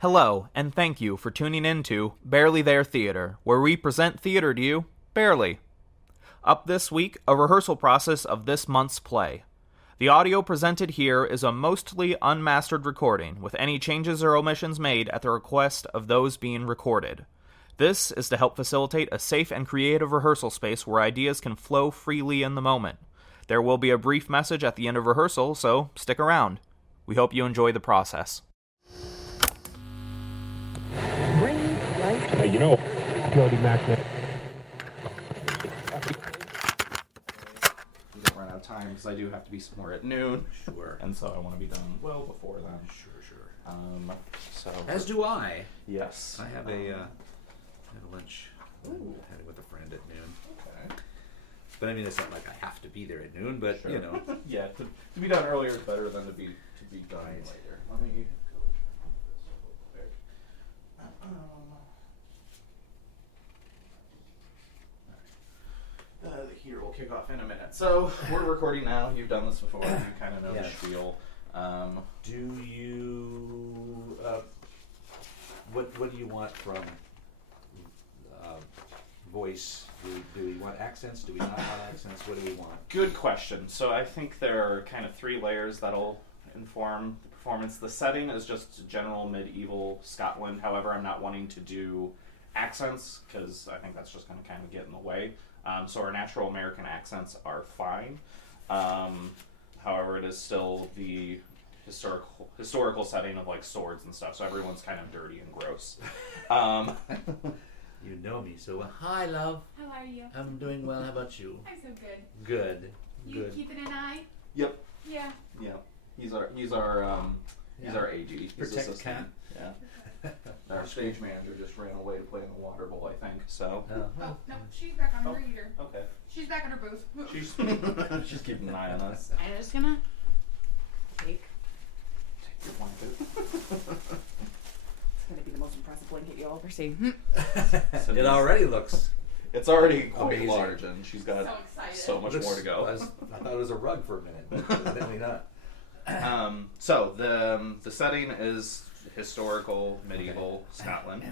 Hello, and thank you for tuning in to Barely There Theater, where we present theater to you, barely. Up this week, a rehearsal process of this month's play. The audio presented here is a mostly unmastered recording, with any changes or omissions made at the request of those being recorded. This is to help facilitate a safe and creative rehearsal space where ideas can flow freely in the moment. There will be a brief message at the end of rehearsal, so stick around. We hope you enjoy the process. Jody Macbeth. We don't run out of time because I do have to be somewhere at noon. Sure. And so I want to be done well before then. Sure. So As do I. yes. I have a lunch. Had it with a friend at noon. Okay. But I mean, it's not like I have to be there at noon. But Sure. you know, Yeah, to be done earlier is better than to be done Right. later. Let me go this real quick. The heater will kick off in a minute. So we're recording now. You've done this before. You kind of know the Yeah. spiel. do you? What do you want from voice? Do we want accents? Do we not want accents? What do we want? Good question. So I think there are kind of three layers that'll inform the performance. The setting is just general medieval Scotland. However, I'm not wanting to do accents because I think that's just going to kind of get in the way. So our natural American accents are fine. However, it is still the historical setting of like swords and stuff. So everyone's kind of dirty and gross. You know me so well. Hi, love. How are you? I'm doing well. How about you? I'm so good. Good. You Good. keeping an eye? Yep. Yeah. Yeah. He's our AG. He's Protect assistant. cat. Yeah. Our stage manager just ran away to play in the water bowl, I think. So. Oh, no, she's back on her heater. Okay. She's back in her booth. She's keeping an eye on us. I'm just gonna take. Take your blanket. It's gonna be the most impressive blanket you'll ever see. It already looks. It's already quite Amazing. large, and she's got So excited. so much more to go. I thought it was a rug for a minute, but evidently not. So the setting is historical medieval Scotland.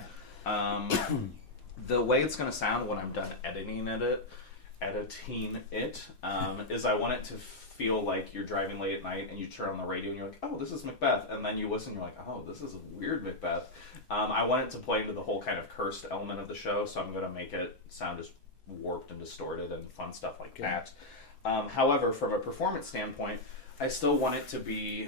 The way it's going to sound when I'm done editing it, is I want it to feel like you're driving late at night and you turn on the radio and you're like, oh, this is Macbeth, and then you listen, and you're like, oh, this is a weird Macbeth. I want it to play into the whole kind of cursed element of the show, so I'm going to make it sound just warped and distorted and fun stuff like that. However, from a performance standpoint, I still want it to be,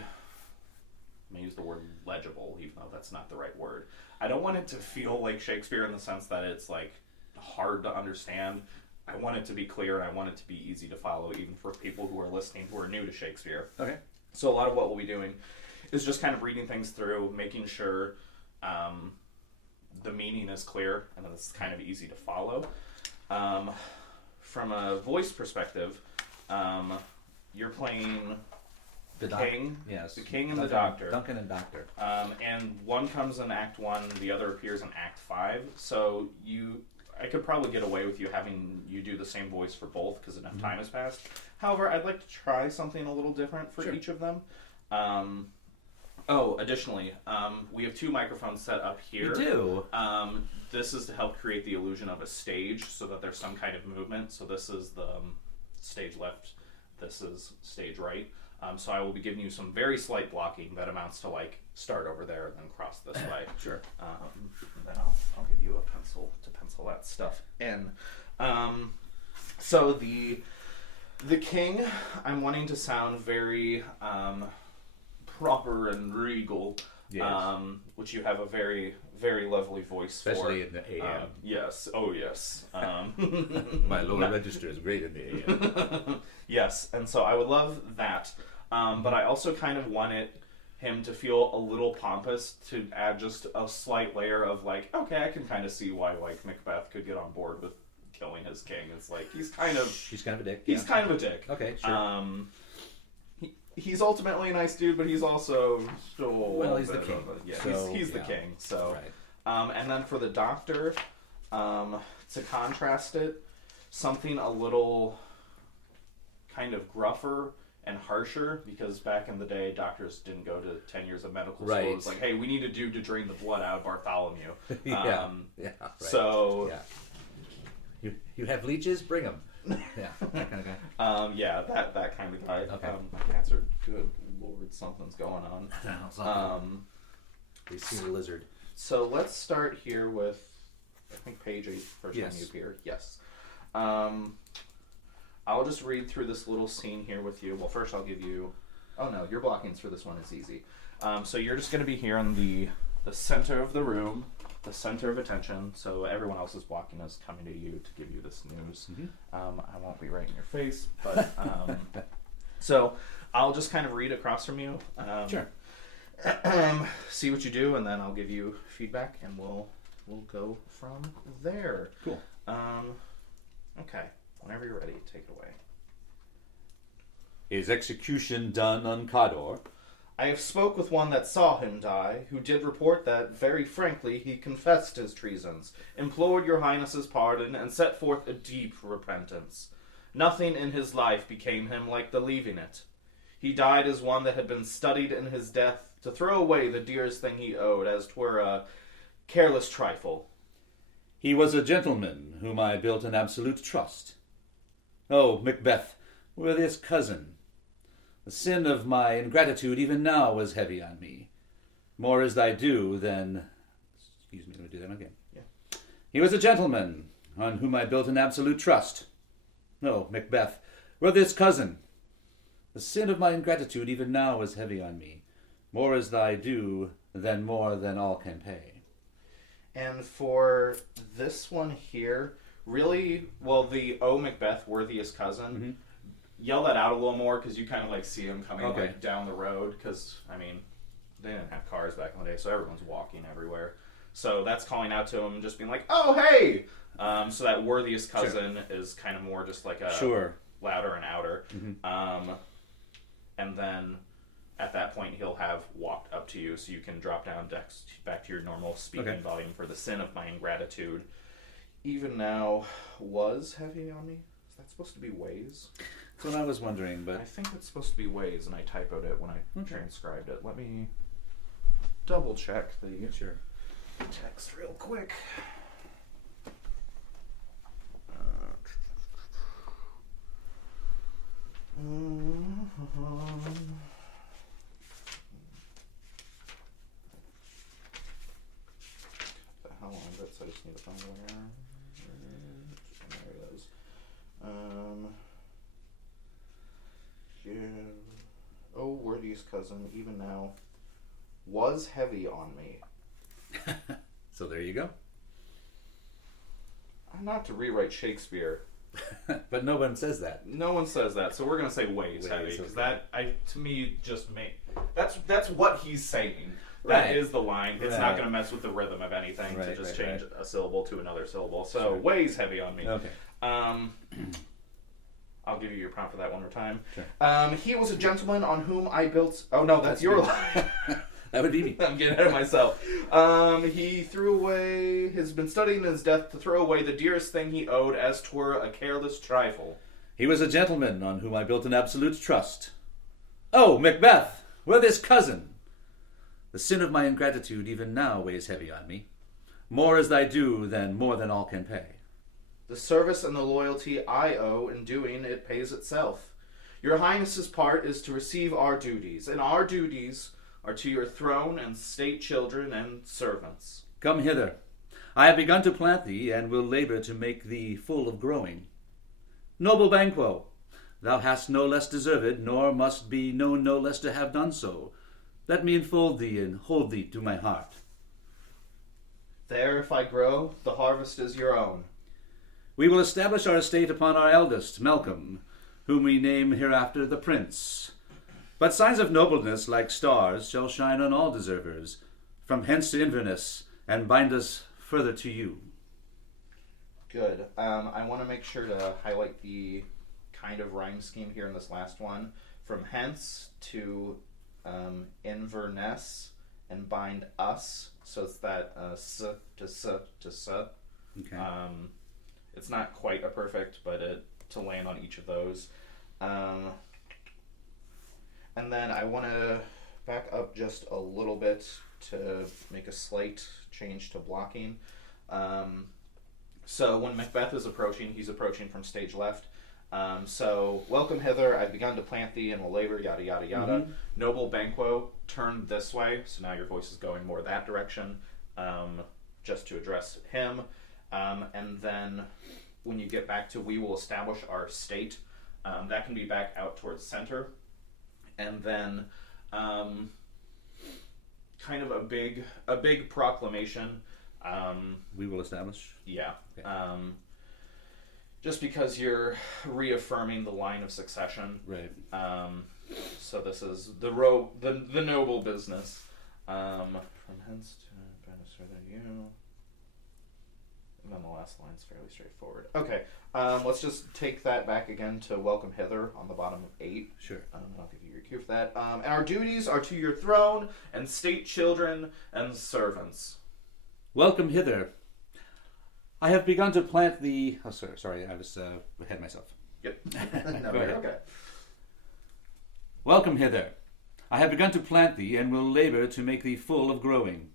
I'm going to use the word legible, even though that's not the right word. I don't want it to feel like Shakespeare in the sense that it's like hard to understand. I want it to be clear, and I want it to be easy to follow, even for people who are listening who are new to Shakespeare. Okay. So a lot of what we'll be doing is just kind of reading things through, making sure the meaning is clear and that it's kind of easy to follow. From a voice perspective, you're playing the king, yes, the king and Duncan, the doctor. Duncan and Doctor. And one comes in Act 1, the other appears in Act 5. So I could probably get away with you having you do the same voice for both because enough time has passed. However, I'd like to try something a little different for each of them. Additionally, we have two microphones set up here. We do. This is to help create the illusion of a stage so that there's some kind of movement. So this is the stage left, this is stage right. So I will be giving you some very slight blocking that amounts to like start over there and then cross this way. Sure. And then I'll give you a pencil to pencil that stuff in. So the king, I'm wanting to sound very proper and regal. Yes. Which you have a very, very lovely voice Especially for. in the AM. Yes. Oh, yes. My lower register is great in the AM. Yes, and so I would love that. But I also kind of wanted him to feel a little pompous, to add just a slight layer of like, okay, I can kind of see why like Macbeth could get on board with killing his king. It's like he's kind of a dick. He's kind of a dick. Okay, sure. He's ultimately a nice dude, but he's also still he's the king. He's the king. So, right. And then for the doctor, to contrast it, something a little kind of gruffer and harsher, because back in the day, doctors didn't go to 10 years of medical school. Right. It was like, hey, we need a dude to drain the blood out of Bartholomew. Yeah, right. So, you have leeches? Bring them. Yeah, that kind of guy. yeah, that kind of guy. Okay. Cats are good. Lord, something's going on. We see a lizard. So let's start here with, I think, page 8, first time you appear. Yes. I'll just read through this little scene here with you. Well, first I'll give you... Oh, no, your blockings for this one is easy. So you're just going to be here in the center of the room, the center of attention. So everyone else's blocking is coming to you to give you this news. Mm-hmm. I won't be right in your face, but... so I'll just kind of read across from you. Sure. See what you do, and then I'll give you feedback, and we'll go from there. Cool. Okay. Whenever you're ready, take it away. Is execution done on Cador? I have spoke with one that saw him die, who did report that, very frankly, he confessed his treasons, implored your highness's pardon, and set forth a deep repentance. Nothing in his life became him like the leaving it. He died as one that had been studied in his death to throw away the dearest thing he owed, as 'twere a careless trifle. He was a gentleman whom I built an absolute trust. Oh, Macbeth, worthiest cousin, the sin of my ingratitude even now was heavy on me. More is thy due than... Excuse me, let me do that again. Yeah. He was a gentleman on whom I built an absolute trust. Oh, Macbeth, worthiest cousin, the sin of my ingratitude even now is heavy on me. More is thy due than more than all can pay. And for this one here, really, well, the "Oh Macbeth, worthiest cousin," yell that out a little more, because you kind of like see him coming like down the road. Because I mean, they didn't have cars back in the day, so everyone's walking everywhere. So that's calling out to him, just being like, "Oh hey!" So that worthiest cousin is kind of more just like a louder and outer. And then at that point, he'll have walked up to you, so you can drop down Dex back to your normal speaking volume for the sin of my ingratitude. Even now was heavy on me. Is that supposed to be ways? That's what I was wondering, but... I think it's supposed to be ways, and I typoed it when I transcribed it. Let me double check the text real quick. How long is it? So I just need to find where. There it is. Yeah. Oh, worthiest cousin, even now, was heavy on me. So there you go. I'm not to rewrite Shakespeare. But no one says that. No one says that, so we're gonna say ways heavy, because that, to me, just that's what he's saying. That is the line. It's not gonna mess with the rhythm of anything to just change a syllable to another syllable. So weighs heavy on me. Okay. I'll give you your prompt for that one more time. Sure. He was a gentleman on whom I built... Oh no, that's your line. That would be me. I'm getting ahead of myself. He threw away... has been studying his death to throw away the dearest thing he owed, as 'twere a careless trifle. He was a gentleman on whom I built an absolute trust. Oh, Macbeth, worthiest cousin, the sin of my ingratitude even now weighs heavy on me. More is thy due than more than all can pay. The service and the loyalty I owe in doing it pays itself. Your Highness's part is to receive our duties, and our duties are to your throne and state children and servants. Come hither. I have begun to plant thee, and will labor to make thee full of growing. Noble Banquo, thou hast no less deserved, nor must be known no less to have done so. Let me enfold thee and hold thee to my heart. There, if I grow, the harvest is your own. We will establish our estate upon our eldest, Malcolm, whom we name hereafter the Prince. But signs of nobleness, like stars, shall shine on all deservers, from hence to Inverness, and bind us further to you. Good. I want to make sure to highlight the kind of rhyme scheme here in this last one. From hence to Inverness, and bind us. So it's that s to s to s. Okay. It's not quite a perfect, but to land on each of those. And then I want to back up just a little bit to make a slight change to blocking. So when Macbeth is approaching, he's approaching from stage left. So, welcome hither, I've begun to plant thee and will labor, yada yada yada. Noble Banquo, turn this way, so now your voice is going more that direction, just to address him. And then when you get back to we will establish our state, that can be back out towards center. And then kind of a big proclamation. We will establish. Yeah. Okay. Just because you're reaffirming the line of succession. Right. So this is the noble business. From hence to Bannister than you. And then the last line's fairly straightforward. Okay. Let's just take that back again to welcome hither on the bottom of 8. Sure. I'll give you your cue for that. And our duties are to your throne and state children and servants. Welcome hither. I have begun to plant the... Oh, sorry, I was ahead myself. Yep. No, you're okay. Welcome hither. I have begun to plant thee, and will labor to make thee full of growing.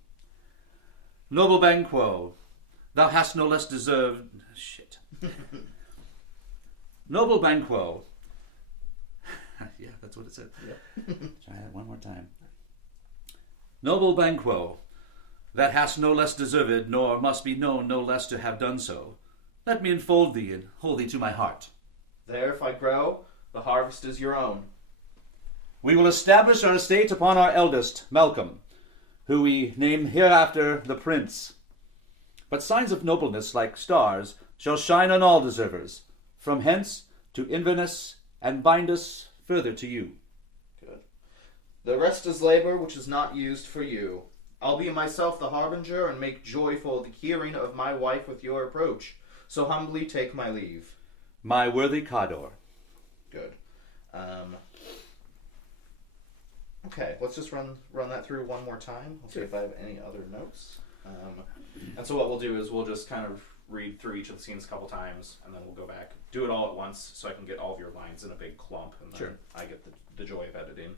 Noble Banquo, thou hast no less deserved... Shit. Noble Banquo. Yeah, that's what it said. Yep. Try that one more time. Noble Banquo, that hast no less deserved, nor must be known no less to have done so. Let me enfold thee and hold thee to my heart. There, if I grow, the harvest is your own. We will establish our estate upon our eldest, Malcolm, who we name hereafter the Prince. But signs of nobleness like stars shall shine on all deservers, from hence to Inverness, and bind us further to you. Good. The rest is labor which is not used for you. I'll be myself the harbinger, and make joyful the hearing of my wife with your approach. So humbly take my leave. My worthy Cador. Good. Okay, let's just run that through one more time. Let's see if I have any other notes. And so what we'll do is we'll just kind of read through each of the scenes a couple times, and then we'll go back, do it all at once, so I can get all of your lines in a big clump, and then Sure. I get the joy of editing.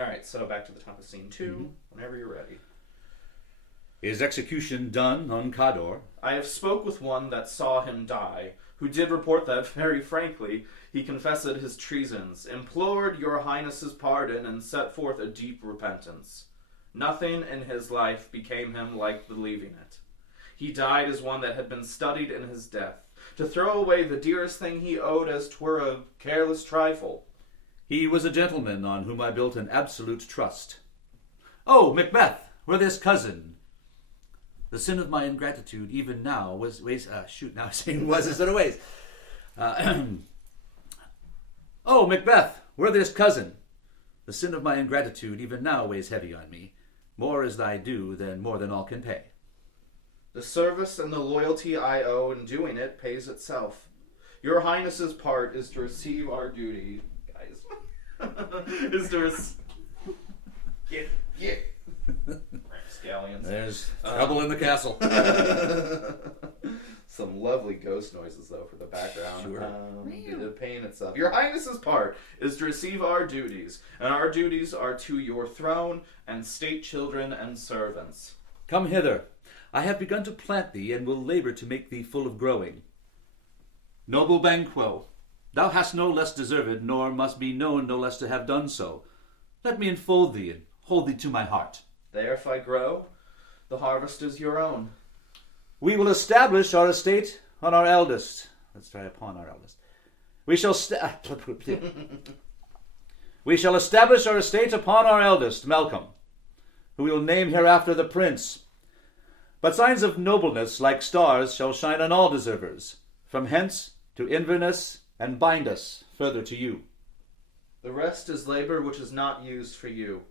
All right, so back to the top of scene 2, whenever you're ready. Is execution done on Cador? I have spoke with one that saw him die, who did report that, very frankly, he confessed his treasons, implored your highness's pardon, and set forth a deep repentance. Nothing in his life became him like believing it. He died as one that had been studied in his death, to throw away the dearest thing he owed as 'twere a careless trifle. He was a gentleman on whom I built an absolute trust. Oh, Macbeth, we're this cousin. The sin of my ingratitude even now was now I'm saying was instead of ways. Oh, Macbeth, we're this cousin. The sin of my ingratitude even now weighs heavy on me. More is thy due than more than all can pay. The service and the loyalty I owe in doing it pays itself. Your highness's part is to receive our duty, guys. is to get. Scallions. There's trouble in the castle. Some lovely ghost noises, though, for the background. Sure. The pain itself. Your highness's part is to receive our duties, and our duties are to your throne and state children and servants. Come hither. I have begun to plant thee, and will labor to make thee full of growing. Noble Banquo, thou hast no less deserved, nor must be known no less to have done so. Let me enfold thee, and hold thee to my heart. There, if I grow, the harvest is your own. We will establish our estate on our eldest. Let's try upon our eldest. We shall establish our estate upon our eldest, Malcolm, who we will name hereafter the Prince. But signs of nobleness like stars shall shine on all deservers, from hence to Inverness, and bind us further to you. The rest is labor which is not used for you.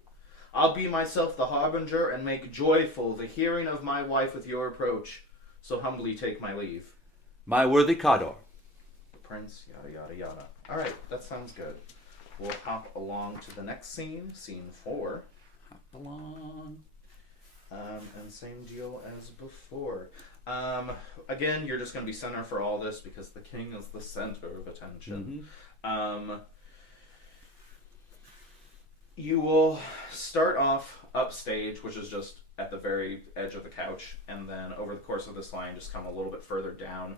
I'll be myself the harbinger, and make joyful the hearing of my wife with your approach. So humbly take my leave. My worthy Cador. The Prince, yada yada yada. Alright, that sounds good. We'll hop along to the next scene, scene 4. Hop along. And same deal as before. Again, you're just going to be center for all this because the king is the center of attention. You will start off upstage, which is just at the very edge of the couch, and then over the course of this line, just come a little bit further down.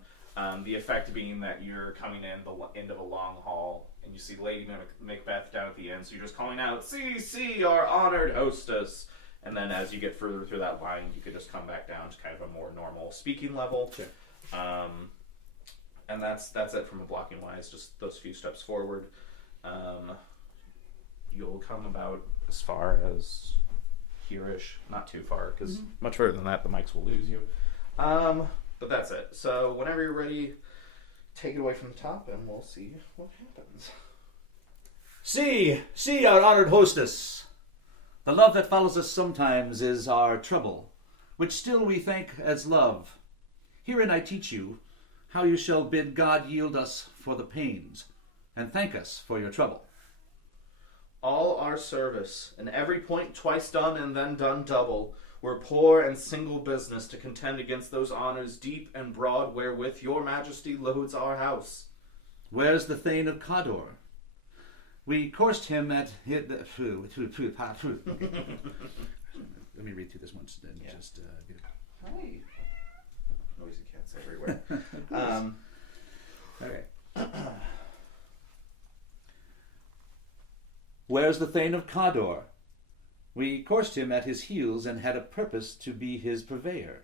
The effect being that you're coming in the end of a long hall, and you see Lady Macbeth down at the end, so you're just calling out, "See, our honored hostess!" And then as you get further through that line, you could just come back down to kind of a more normal speaking level. Sure. And that's it from a blocking wise, just those few steps forward. You'll come about as far as here-ish, not too far, because much further than that, the mics will lose you. But that's it. So whenever you're ready, take it away from the top, and we'll see what happens. See, our honored hostess. The love that follows us sometimes is our trouble, which still we thank as love. Herein I teach you how you shall bid God yield us for the pains, and thank us for your trouble. All our service, and every point twice done and then done double, were poor and single business to contend against those honors deep and broad wherewith your majesty loads our house. Where's the Thane of Cawdor? We coursed him at... Let me read through this once then. Yeah. Just Hi. Noisy cats everywhere. Okay. Where's the Thane of Cawdor? We coursed him at his heels and had a purpose to be his purveyor.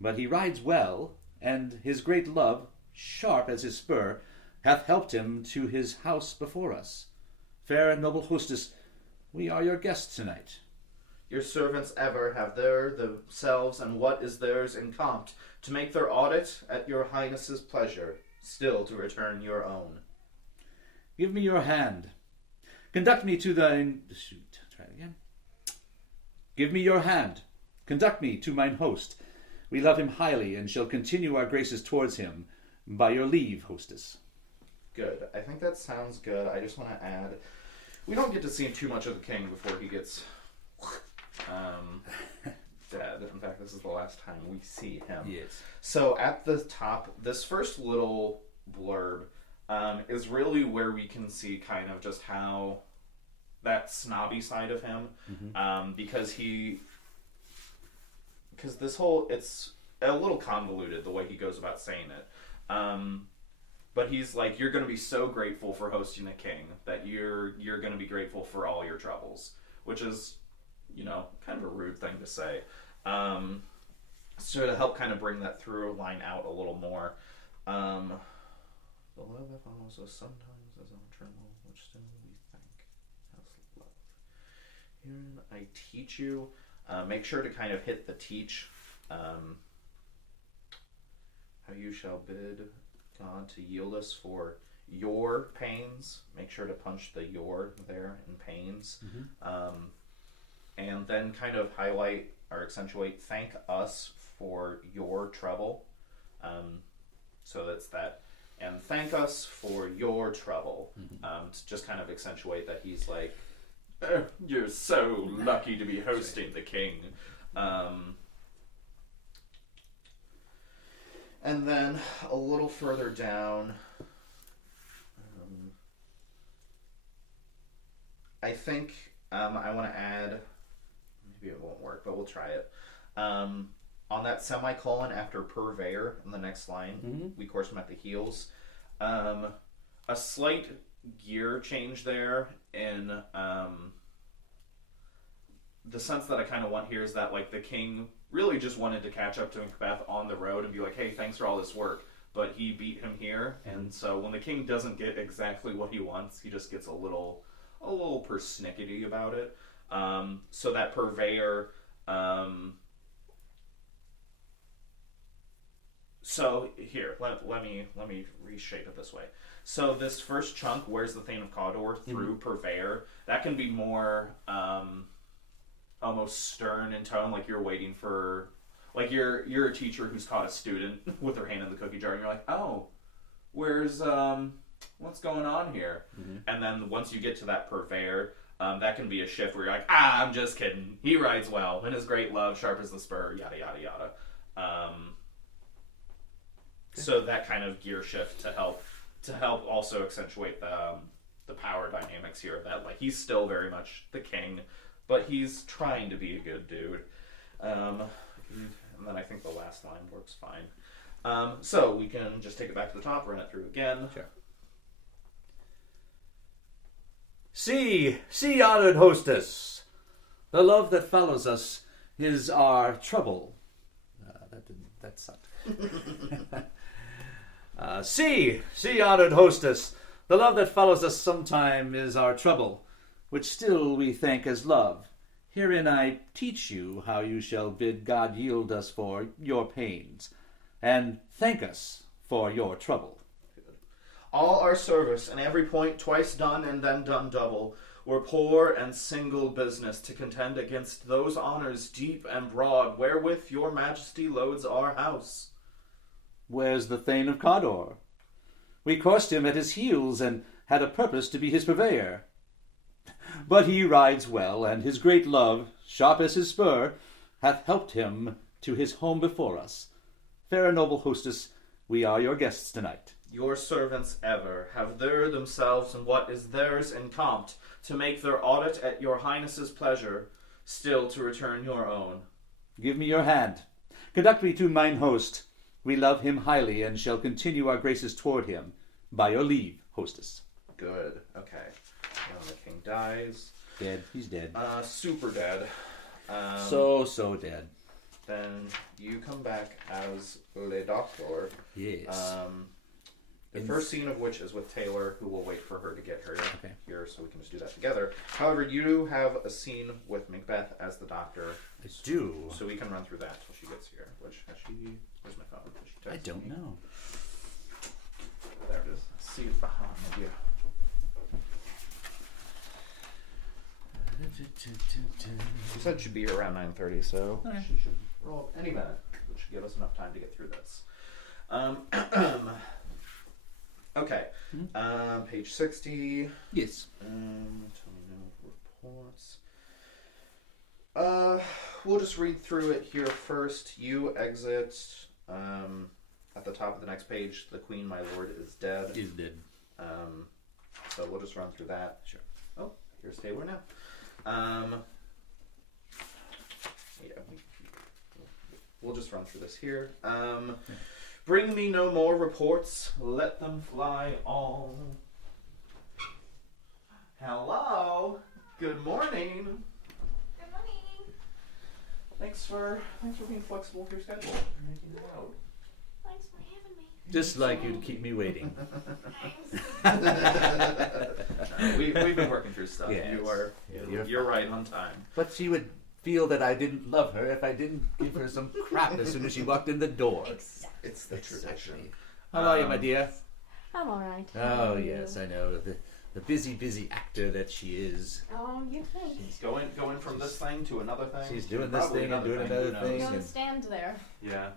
But he rides well, and his great love, sharp as his spur, hath helped him to his house before us. Fair and noble hostess, we are your guests tonight. Your servants ever have there themselves and what is theirs in compt, to make their audit at your highness's pleasure, still to return your own. Give me your hand. Conduct me to the... Try it again. Give me your hand. Conduct me to mine host. We love him highly, and shall continue our graces towards him. By your leave, hostess. Good. I think that sounds good. I just want to add, we don't get to see too much of the king before he gets dead. In fact, this is the last time we see him. Yes. So at the top, this first little blurb is really where we can see kind of just how that snobby side of him, because this whole, it's a little convoluted the way he goes about saying it. But he's like, you're going to be so grateful for hosting a king that you're going to be grateful for all your troubles, which is, kind of a rude thing to say. So to help kind of bring that through line out a little more, the love that follows us sometimes is on tremble, which still we thank as love. Herein I teach you. Make sure to kind of hit the teach. How you shall bid God to yield us for your pains. Make sure to punch the your there in pains. And then kind of highlight or accentuate thank us for your trouble. So that's that. And thank us for your trouble. To just kind of accentuate that he's like, you're so lucky to be hosting the king. And then a little further down, I think I want to add, maybe it won't work, but we'll try it. On that semicolon after purveyor in the next line, we course him at the heels. A slight gear change there in the sense that I kind of want here is that like the king really just wanted to catch up to Macbeth on the road and be like, hey, thanks for all this work, but he beat him here. And so when the king doesn't get exactly what he wants, he just gets a little persnickety about it. So that purveyor, so here, let me reshape it this way. So this first chunk, where's the Thane of Cawdor, through purveyor, that can be more almost stern in tone, like you're waiting for, like you're a teacher who's caught a student with their hand in the cookie jar, and you're like, oh, where's what's going on here? And then once you get to that purveyor, that can be a shift where you're like, I'm just kidding. He rides well, and his great love, sharp as the spur, yada yada yada. So that kind of gear shift to help also accentuate the power dynamics here. That like he's still very much the king, but he's trying to be a good dude. And then I think the last line works fine. So we can just take it back to the top, run it through again. Sure. See, honored hostess, the love that follows us is our trouble. That sucked. See, honored hostess, the love that follows us sometime is our trouble, which still we thank as love. Herein I teach you how you shall bid God yield us for your pains, and thank us for your trouble. All our service, and every point twice done and then done double, were poor and single business to contend against those honors deep and broad, wherewith your majesty loads our house. Where's the Thane of Cawdor? We coursed him at his heels, and had a purpose to be his purveyor. But he rides well, and his great love, sharp as his spur, hath helped him to his home before us. Fair and noble hostess, we are your guests tonight. Your servants ever have there themselves and what is theirs in compt, to make their audit at your highness's pleasure, still to return your own. Give me your hand. Conduct me to mine host. We love him highly, and shall continue our graces toward him. By your leave, hostess. Good. Okay. Now the king dies. Dead. He's dead. Super dead. So dead. Then you come back as Le Doctor. Yes. The first scene of which is with Taylor, who will wait for her to get her here, so we can just do that together. However, you do have a scene with Macbeth as the Doctor. I do. So we can run through that till she gets here. Where's my phone? Has she I texted don't me? know. There it is. See it behind you. She said she'd be here around 9:30, so she should roll any minute, which should give us enough time to get through this. Okay. Page 60. Yes. Tell me no reports. We'll just read through it here first. You exit at the top of the next page. The Queen, my lord, is dead. Is dead. So we'll just run through that. Sure. Oh, here's Taylor now. Yeah, we'll just run through this here. Bring me no more reports, let them fly all. Hello, good morning. Good morning. Thanks for being flexible with your schedule. For making it out. Thanks for having me. Just like you to keep me waiting. Thanks. We've been working through stuff. Yes. You're right on time. But she would feel that I didn't love her if I didn't give her some crap as soon as she walked in the door. Exactly. It's the tradition. How are you, my dear? I'm alright. Oh, yes, I know. The busy actor that she is. Oh, you think? He's going from this thing to another thing. She's doing to this probably thing and doing who another knows? thing. Don't and- stand there. Yeah.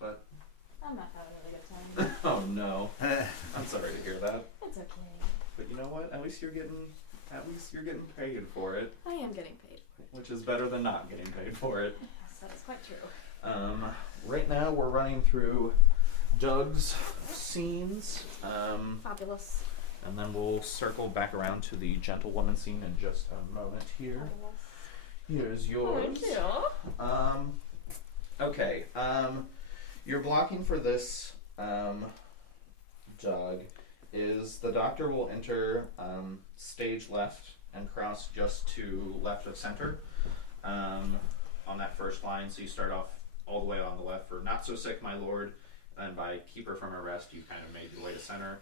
But I'm not having a really good time. oh no. I'm sorry to hear that. It's okay. But you know what? At least you're getting paid for it, I am getting paid. which is better than not getting paid for it. Yes, that is quite true. Right now we're running through Doug's scenes, Fabulous. and then we'll circle back around to the gentlewoman scene in just a moment here. Fabulous. Here's yours. Thank you. Okay. Your blocking for this, Doug, is the Doctor will enter stage left and cross just to left of center on that first line. So you start off all the way on the left for Not So Sick, My Lord, and by Keep Her From Her Rest, you kind of made your way to center.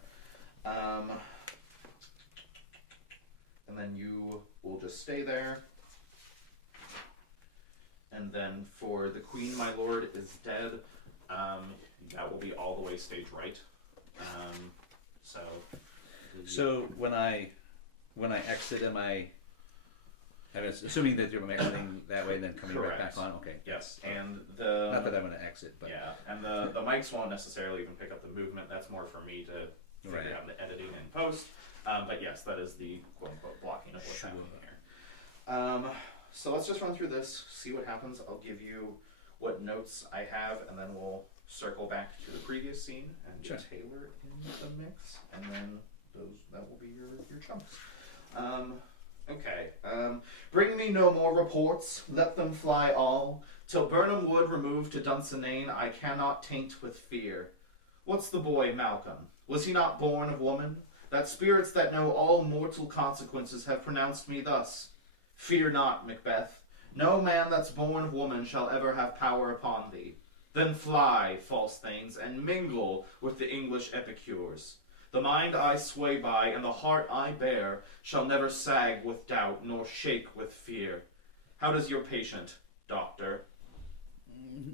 And then you will just stay there. And then for The Queen, My Lord, is Dead, that will be all the way stage right. So when I exit, I'm assuming that you're exiting that way and then coming right back Correct. on? Okay. Yes, and Not that I'm going to exit, but... yeah, and the mics won't necessarily even pick up the movement. That's more for me to figure out the editing and post. But yes, that is the quote unquote blocking of what's happening here. So let's just run through this, see what happens. I'll give you what notes I have, and then we'll circle back to the previous scene and get Taylor in the mix, and then that will be your chunks. Okay. Bring me no more reports. Let them fly all. Till Burnham Wood remove to Dunsinane, I cannot taint with fear. What's the boy, Malcolm? Was he not born of woman? That spirits that know all mortal consequences have pronounced me thus. Fear not, Macbeth. No man that's born of woman shall ever have power upon thee. Then fly, false things, and mingle with the English epicures. The mind I sway by, and the heart I bear, shall never sag with doubt, nor shake with fear. How does your patient, doctor?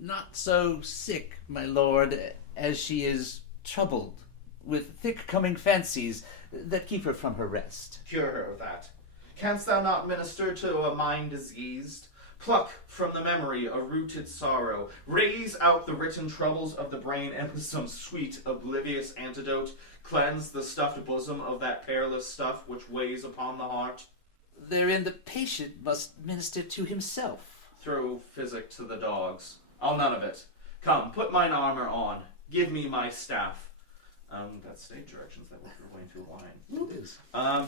Not so sick, my lord, as she is troubled with thick-coming fancies that keep her from her rest. Cure her of that. Canst thou not minister to a mind diseased? Pluck from the memory a rooted sorrow. Raise out the written troubles of the brain, and with some sweet, oblivious antidote, cleanse the stuffed bosom of that perilous stuff which weighs upon the heart. Therein the patient must minister to himself. Throw physic to the dogs. I'll none of it. Come, put mine armor on. Give me my staff. That's stage directions that we're going to align. It is.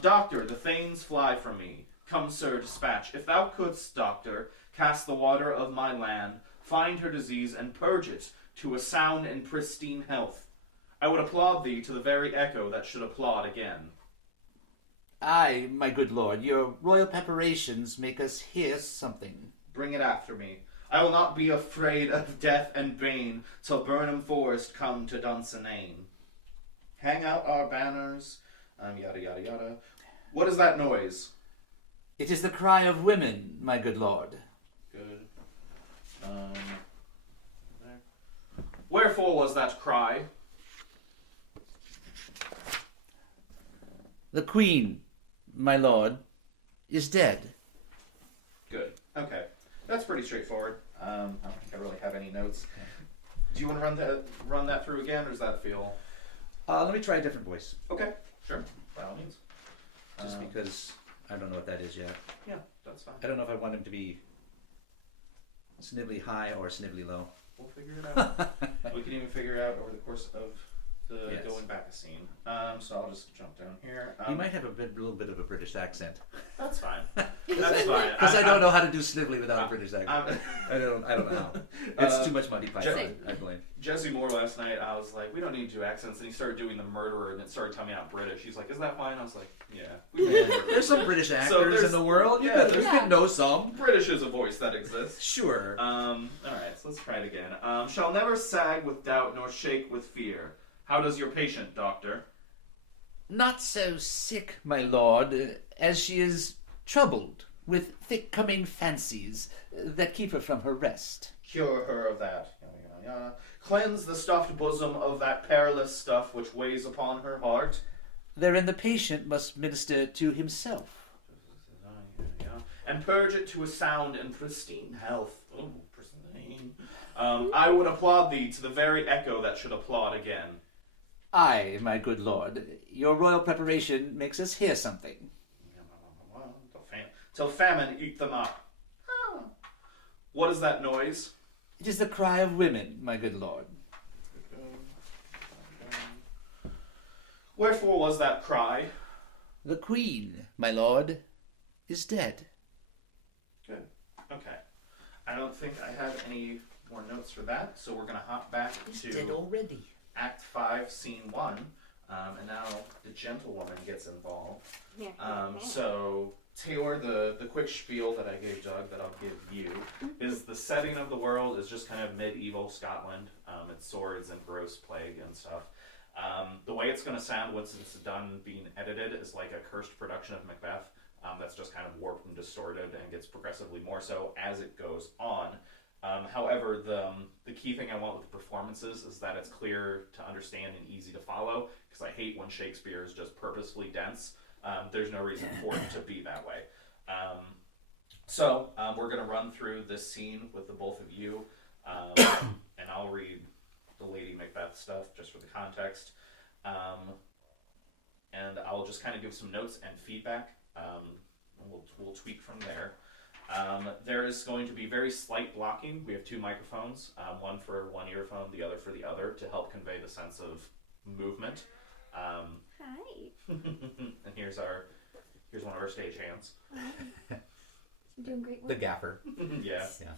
Doctor, the thanes fly from me. Come, sir, dispatch. If thou couldst, doctor, cast the water of my land, find her disease, and purge it to a sound and pristine health, I would applaud thee to the very echo that should applaud again. Aye, my good lord, your royal preparations make us hear something. Bring it after me. I will not be afraid of death and bane till Burnham Forest come to Dunsinane. Hang out our banners, yada yada yada. What is that noise? It is the cry of women, my good lord. Good. There. Wherefore was that cry? The queen, my lord, is dead. Good. Okay. That's pretty straightforward. I don't think I really have any notes. Do you want to run that through again, or does that feel... Let me try a different voice, Okay, sure. By all means. just because I don't know what that is yet. Yeah, that's fine. I don't know if I want him to be snivelly high or snivelly low. We'll figure it out. We can even figure it out over the course of the Yes. going back a scene. So I'll just jump down here. He might have a little bit of a British accent. That's fine. That's fine. Because I don't know how to do snivelly without a British accent. I'm- I don't know how. It's too much Monty Python, Same. I blame. Jesse Moore last night, I was like, we don't need to do accents. And he started doing the murderer, and it started telling me I'm British. He's like, is that fine? I was like, yeah. We can do murderer. There's some British actors there's- in the world. You yeah, can there's- know some. British is a voice that exists. Sure. Alright, so let's try it again. Shall never sag with doubt nor shake with fear. How does your patient, doctor? Not so sick, my lord, as she is troubled with thick-coming fancies that keep her from her rest. Cure her of that. Yada, yada, yada. Cleanse the stuffed bosom of that perilous stuff which weighs upon her heart. Therein the patient must minister to himself. And purge it to a sound and pristine health. Ooh, pristine. I would applaud thee to the very echo that should applaud again. Aye, my good lord, your royal preparation makes us hear something. Till famine eat them up. Ah. What is that noise? It is the cry of women, my good lord. Wherefore was that cry? The queen, my lord, is dead. Good. Okay. I don't think I have any more notes for that, so we're going to hop back to already. Act 5, Scene 1, and now the gentlewoman gets involved. So, Taylor, the quick spiel that I gave Doug that I'll give you is the setting of the world is just kind of medieval Scotland. It's swords and gross plague and stuff. The way it's going to sound once it's done being edited is like a cursed production of Macbeth. That's just kind of warped and distorted and gets progressively more so as it goes on. However, the key thing I want with the performances is that it's clear to understand and easy to follow, because I hate when Shakespeare is just purposefully dense. There's no reason for it to be that way. So we're going to run through this scene with the both of you, and I'll read the Lady Macbeth stuff just for the context. And I'll just kind of give some notes and feedback. And we'll tweak from there. There is going to be very slight blocking. We have two microphones, one for one earphone, the other for the other, to help convey the sense of movement. Hi. And here's one of our stagehands. I'm doing great The work. gaffer. Yeah. Yeah.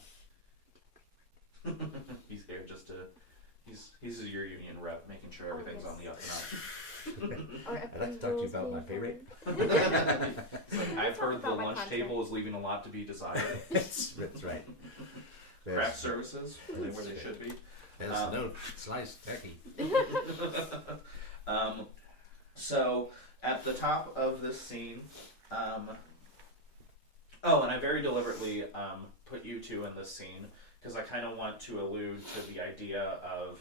He's there just to. He's your union rep, making sure everything's on the up and up. I'd like to talk to you about my pay rate. It's like, I've heard the About my lunch contract. table is leaving a lot to be desired. That's right. Craft services, are they where they should be? There's no sliced turkey. So at the top of this scene, oh, and I very deliberately put you two in this scene because I kind of want to allude to the idea of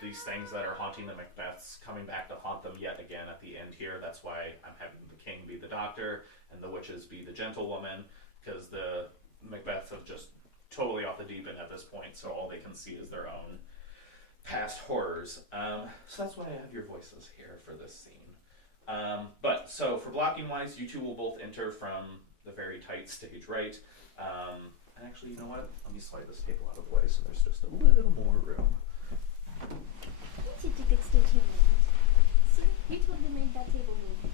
these things that are haunting the Macbeths coming back to haunt them yet again at the end here. That's why I'm having the king be the doctor and the witches be the gentlewoman, because the Macbeths have just totally off the deep end at this point, so all they can see is their own past horrors. So that's why I have your voices here for this scene. But so for blocking wise, you two will both enter from the very tight stage right. And actually, you know what? Let me slide this table out of the way so there's just a little more room. You did a good stagehand. See, you totally made that table move.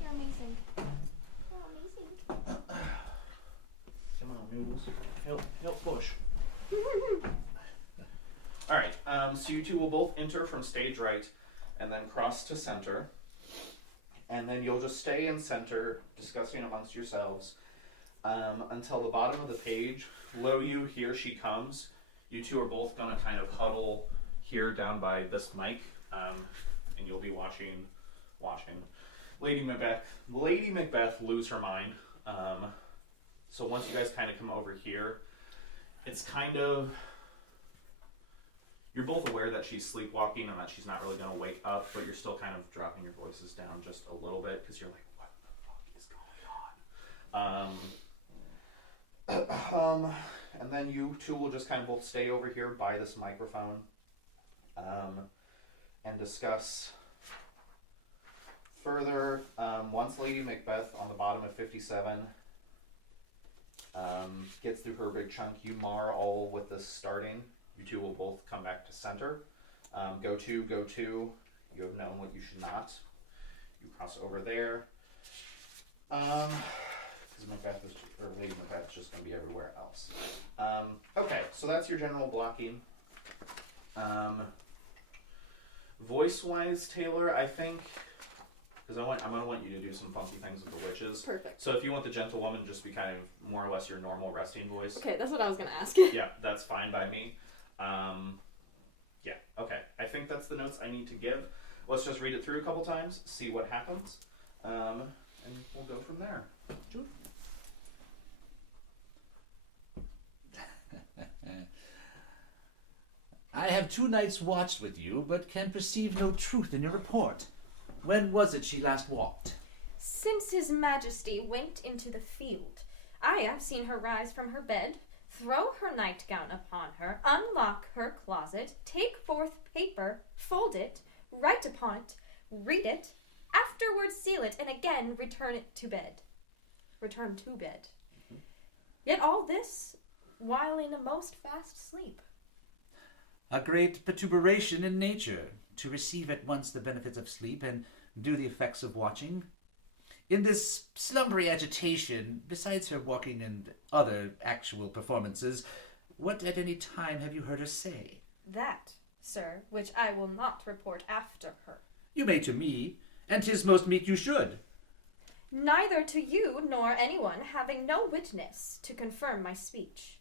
You're amazing. You're amazing. Come on, noodles. Help push. Alright, so you two will both enter from stage right and then cross to center. And then you'll just stay in center, discussing amongst yourselves, until the bottom of the page. Lo you, here she comes. You two are both going to kind of huddle here down by this mic, and you'll be watching Lady Macbeth lose her mind. So once you guys kind of come over here, it's kind of, you're both aware that she's sleepwalking and that she's not really going to wake up, but you're still kind of dropping your voices down just a little bit because you're like, what the fuck is going on? And then you two will just kind of both stay over here by this microphone and discuss further. Once Lady Macbeth on the bottom of 57 gets through her big chunk, you mar all with this starting. You two will both come back to center. Go to. You have known what you should not. You cross over there. Because Lady Macbeth is just going to be everywhere else. Okay, so that's your general blocking. Voice-wise, Taylor, I think, because I'm going to want you to do some funky things with the witches. Perfect. So if you want the gentlewoman to just be kind of more or less your normal resting voice. Okay, that's what I was gonna ask. Yeah, that's fine by me. Yeah, okay. I think that's the notes I need to give. Let's just read it through a couple times, see what happens, and we'll go from there. I have 2 nights watched with you, but can perceive no truth in your report. When was it she last walked? Since His Majesty went into the field, I have seen her rise from her bed, throw her nightgown upon her, unlock her closet, take forth paper, fold it, write upon it, read it, afterwards seal it, and again return to bed. Yet all this while in a most fast sleep. A great perturbation in nature, to receive at once the benefits of sleep and do the effects of watching. In this slumbery agitation, besides her walking and other actual performances, what at any time have you heard her say? That, sir, which I will not report after her. You may to me, and 'tis most meet you should. Neither to you nor anyone, having no witness to confirm my speech.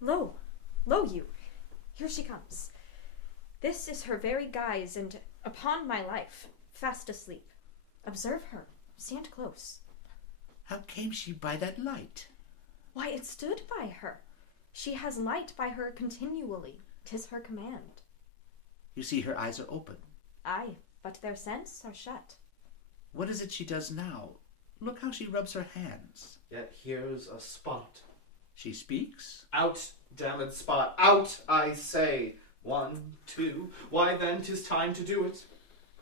Lo you, here she comes. This is her very guise, and upon my life, fast asleep. Observe her, stand close. How came she by that light? Why, it stood by her. She has light by her continually. 'Tis her command. You see her eyes are open. Aye, but their sense are shut. What is it she does now? Look how she rubs her hands. Yet here's a spot. She speaks? Out, damned spot. Out, I say. 1, 2. Why then 'tis time to do it.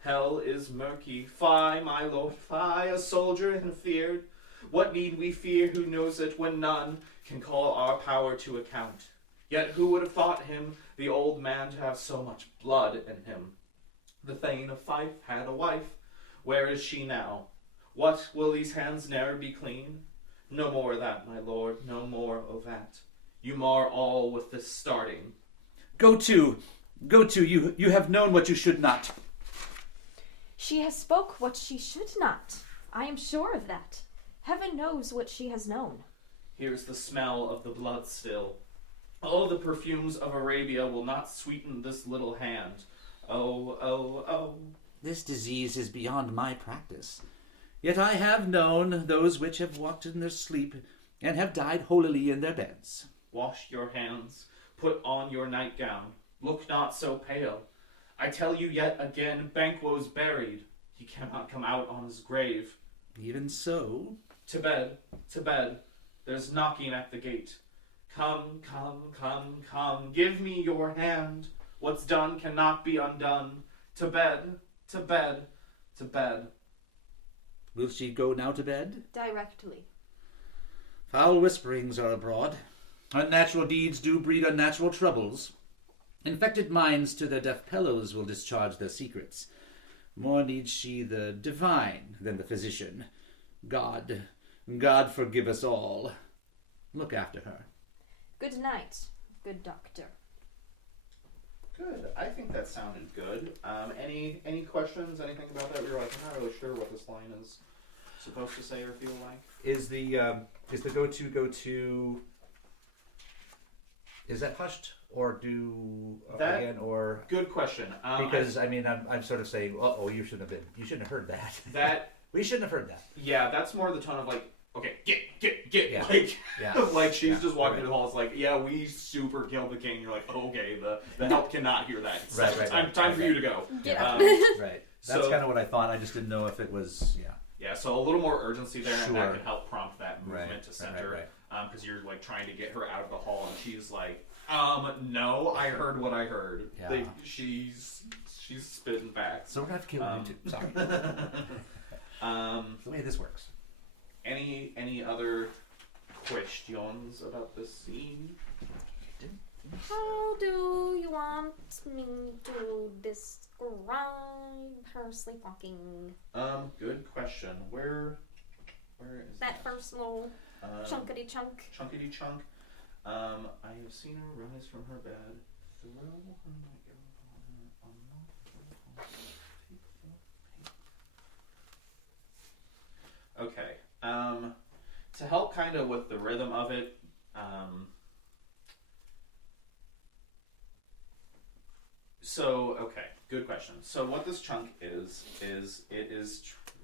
Hell is murky. Fie, my lord, fie, a soldier and feared. What need we fear who knows it when none can call our power to account? Yet who would have thought him, the old man, to have so much blood in him? The Thane of Fife had a wife. Where is she now? What, will these hands ne'er be clean? No more of that, my lord, no more of that. You mar all with this starting. Go to, you have known what you should not. She has spoke what she should not. I am sure of that. Heaven knows what she has known. Here's the smell of the blood still. All the perfumes of Arabia will not sweeten this little hand. Oh, oh, oh. This disease is beyond my practice. Yet I have known those which have walked in their sleep and have died holily in their beds. Wash your hands. Put on your nightgown. Look not so pale. I tell you yet again, Banquo's buried. He cannot come out on his grave. Even so. To bed, to bed. There's knocking at the gate. Come, come, come, come. Give me your hand. What's done cannot be undone. To bed, to bed, to bed. Will she go now to bed? Directly. Foul whisperings are abroad. Unnatural deeds do breed unnatural troubles. Infected minds to their deaf pillows will discharge their secrets. More needs she the divine than the physician. God forgive us all. Look after her. Good night, good doctor. Good. I think that sounded good. Any questions? Anything about that? We were like, I'm not really sure what this line is supposed to say or feel like. Is the go to? Is that hushed or That- again or? Good question. Because I'm sort of saying, you shouldn't have heard that. That We shouldn't have heard that. yeah, that's more the tone of like, okay, get, Yeah. like, Yeah. like she's Yeah. just walking Right. through the hall. It's like, yeah, we super killed the king. You're like, okay, the help cannot hear that. It's Right. time for you to go. Get Yeah. up. Right. That's So- kind of what I thought. I just didn't know if it was. Yeah. Yeah, so a little more urgency there, and that Sure. can help prompt that movement Right, to right, center. right, Because you're like trying to get her out of the hall, and she's like, no, I heard what I heard. Yeah. She's spitting facts. So we're gonna have to kill you too. Sorry. That's the way this works. Any other questions about this scene? How do you want me to describe her sleepwalking? Good question. Where is That first little chunkity chunk. chunkity chunk? I have seen her rise from her bed, throw her nightgown upon her, unlock her hall, take forth paper. Okay. To help kind of with the rhythm of it, good question. So what this chunk is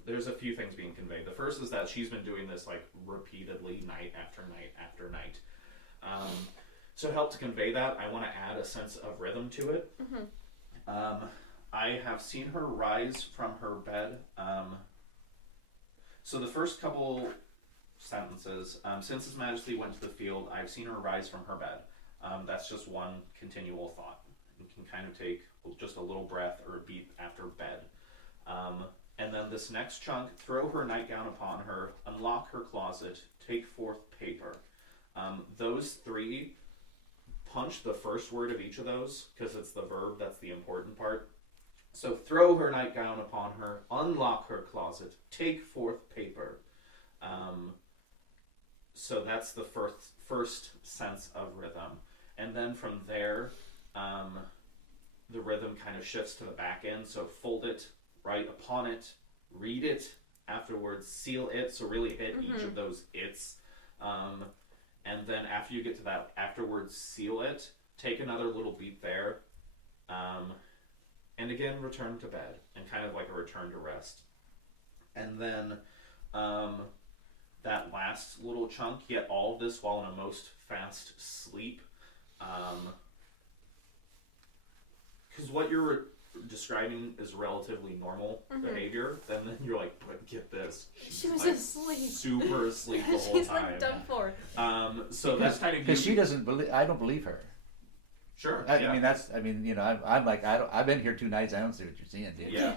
there's a few things being conveyed. The first is that she's been doing this like repeatedly, night after night after night. So to help to convey that, I want to add a sense of rhythm to it. Mm-hmm. I have seen her rise from her bed. So the first couple sentences, since His Majesty went to the field, I've seen her rise from her bed. That's just one continual thought. You can kind of take just a little breath or a beat after bed. And then this next chunk, throw her nightgown upon her, unlock her closet, take forth paper. Those three, punch the first word of each of those, because it's the verb that's the important part. So throw her nightgown upon her, unlock her closet, take forth paper. So that's the first sense of rhythm. And then from there, the rhythm kind of shifts to the back end. So fold it, write upon it, read it, afterwards seal it. So really hit each of those it's. And then after you get to that, afterwards seal it, take another little beat there. And again, return to bed, and kind of like a return to rest. And then that last little chunk, get all of this while in a most fast sleep. Because what you're describing is relatively normal behavior, and then you're like, but get this. She was like asleep. Super asleep the whole She's time. like done for. So that's kind of because she doesn't believe. I don't believe her. Sure. I mean, I'm like, I've been here 2 nights. I don't see what you're seeing, dude. Yeah,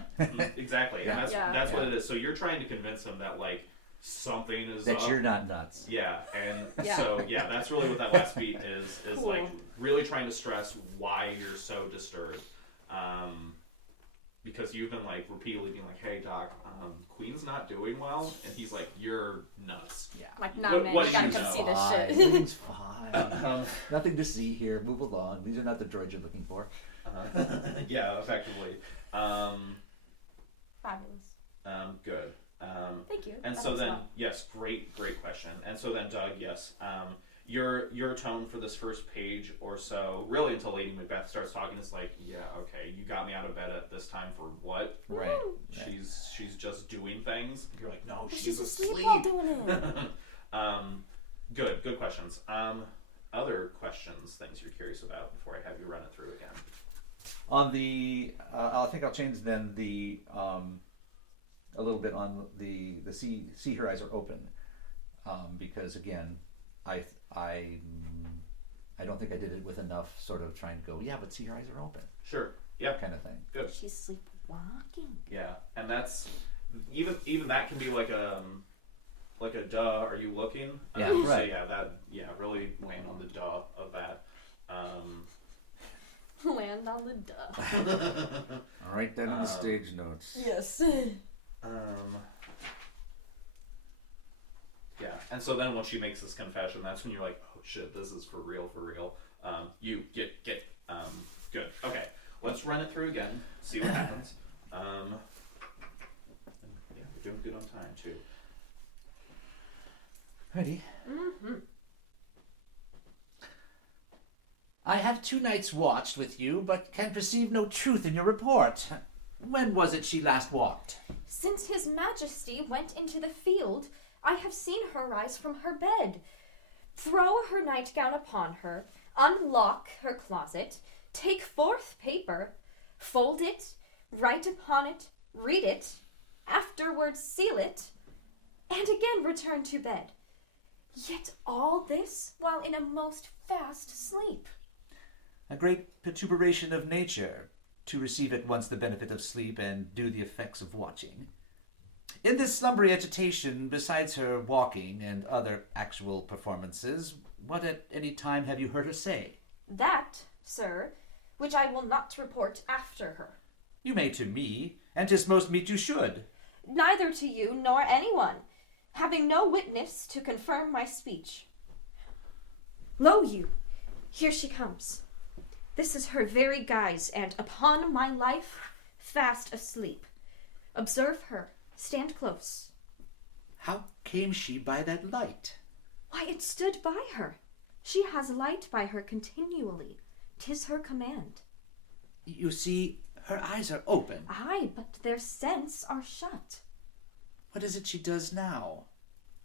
exactly. Yeah. And that's Yeah. that's what it is. So you're trying to convince him that like something is That up. you're not nuts. Yeah, and Yeah. so that's really what that last beat is Cool. like really trying to stress why you're so disturbed. Because you've been like repeatedly being like, "Hey doc, Queen's not doing well," and he's like, "You're nuts." Yeah. Like, nah, What- man, what you gotta do you come know? see this Fine. shit. Everything's fine. Nothing to see here. Move along. These are not the droids you're looking for. Yeah, effectively. Fabulous. Good. Thank you. And That so helps a then, lot. yes, great question. And so then, Doug, yes, your tone for this first page or so, really until Lady Macbeth starts talking, is like, yeah, okay, you got me out of bed at this time for what? Right. She's just doing things. You're like, no, But she's asleep asleep. while doing it. Good questions. Other questions, things you're curious about before I have you run it through again. On the, I think I'll change then the, a little bit on the see her eyes are open, because again, I don't think I did it with enough sort of trying to go, yeah, but see her eyes are open, Sure. Yep. kind of thing. Good. She's sleepwalking. Yeah, and that's even that can be like a duh. Are you looking? Yeah, So right. really land on the duh of that. Land on the duh. I'll write that in the stage notes. Yes. Yeah, and so then when she makes this confession, that's when you're like, oh shit, this is for real, for real. You get good. Okay, let's run it through again, see what happens. Yeah, we're doing good on time too. Ready? Mm-hmm. I have 2 nights watched with you, but can perceive no truth in your report. When was it she last walked? Since His Majesty went into the field, I have seen her rise from her bed, throw her nightgown upon her, unlock her closet, take forth paper, fold it, write upon it, read it, afterwards seal it, and again return to bed. Yet all this while in a most fast sleep. A great perturbation of nature, to receive at once the benefit of sleep and do the effects of watching. In this slumbery agitation, besides her walking and other actual performances, what at any time have you heard her say? That, sir, which I will not report after her. You may to me, and 'tis most meet you should. Neither to you nor anyone, having no witness to confirm my speech. Lo you, here she comes. This is her very guise, and upon my life, fast asleep. Observe her, stand close. How came she by that light? Why, it stood by her. She has light by her continually. 'Tis her command. You see, her eyes are open. Aye, but their sense are shut. What is it she does now?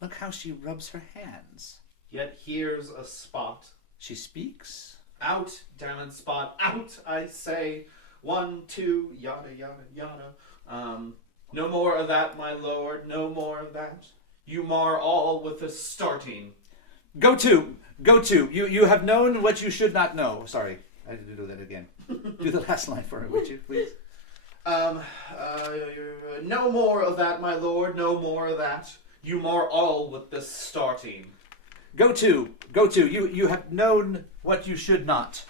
Look how she rubs her hands. Yet here's a spot. She speaks. Out, damn it, spot. Out, I say. 1, 2, yada, yada, yada. No more of that, my lord, no more of that. You mar all with the starting. Go to. You have known what you should not know. Sorry, I had to do that again. Do the last line for her, would you, please? No more of that, my lord, no more of that. You mar all with the starting. Go to. You have known what you should not.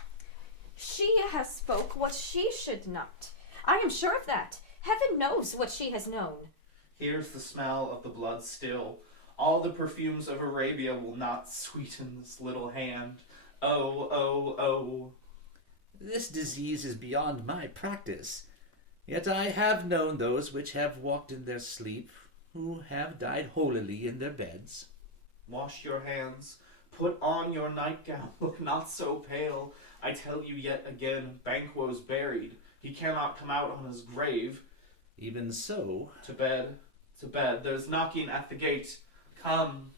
She has spoke what she should not. I am sure of that. Heaven knows what she has known. Here's the smell of the blood still. All the perfumes of Arabia will not sweeten this little hand. Oh, oh, oh. This disease is beyond my practice. Yet I have known those which have walked in their sleep, who have died holily in their beds. Wash your hands. Put on your nightgown. Look not so pale. I tell you yet again, Banquo's buried. He cannot come out on his grave. Even so, To bed. There's knocking at the gate. Come.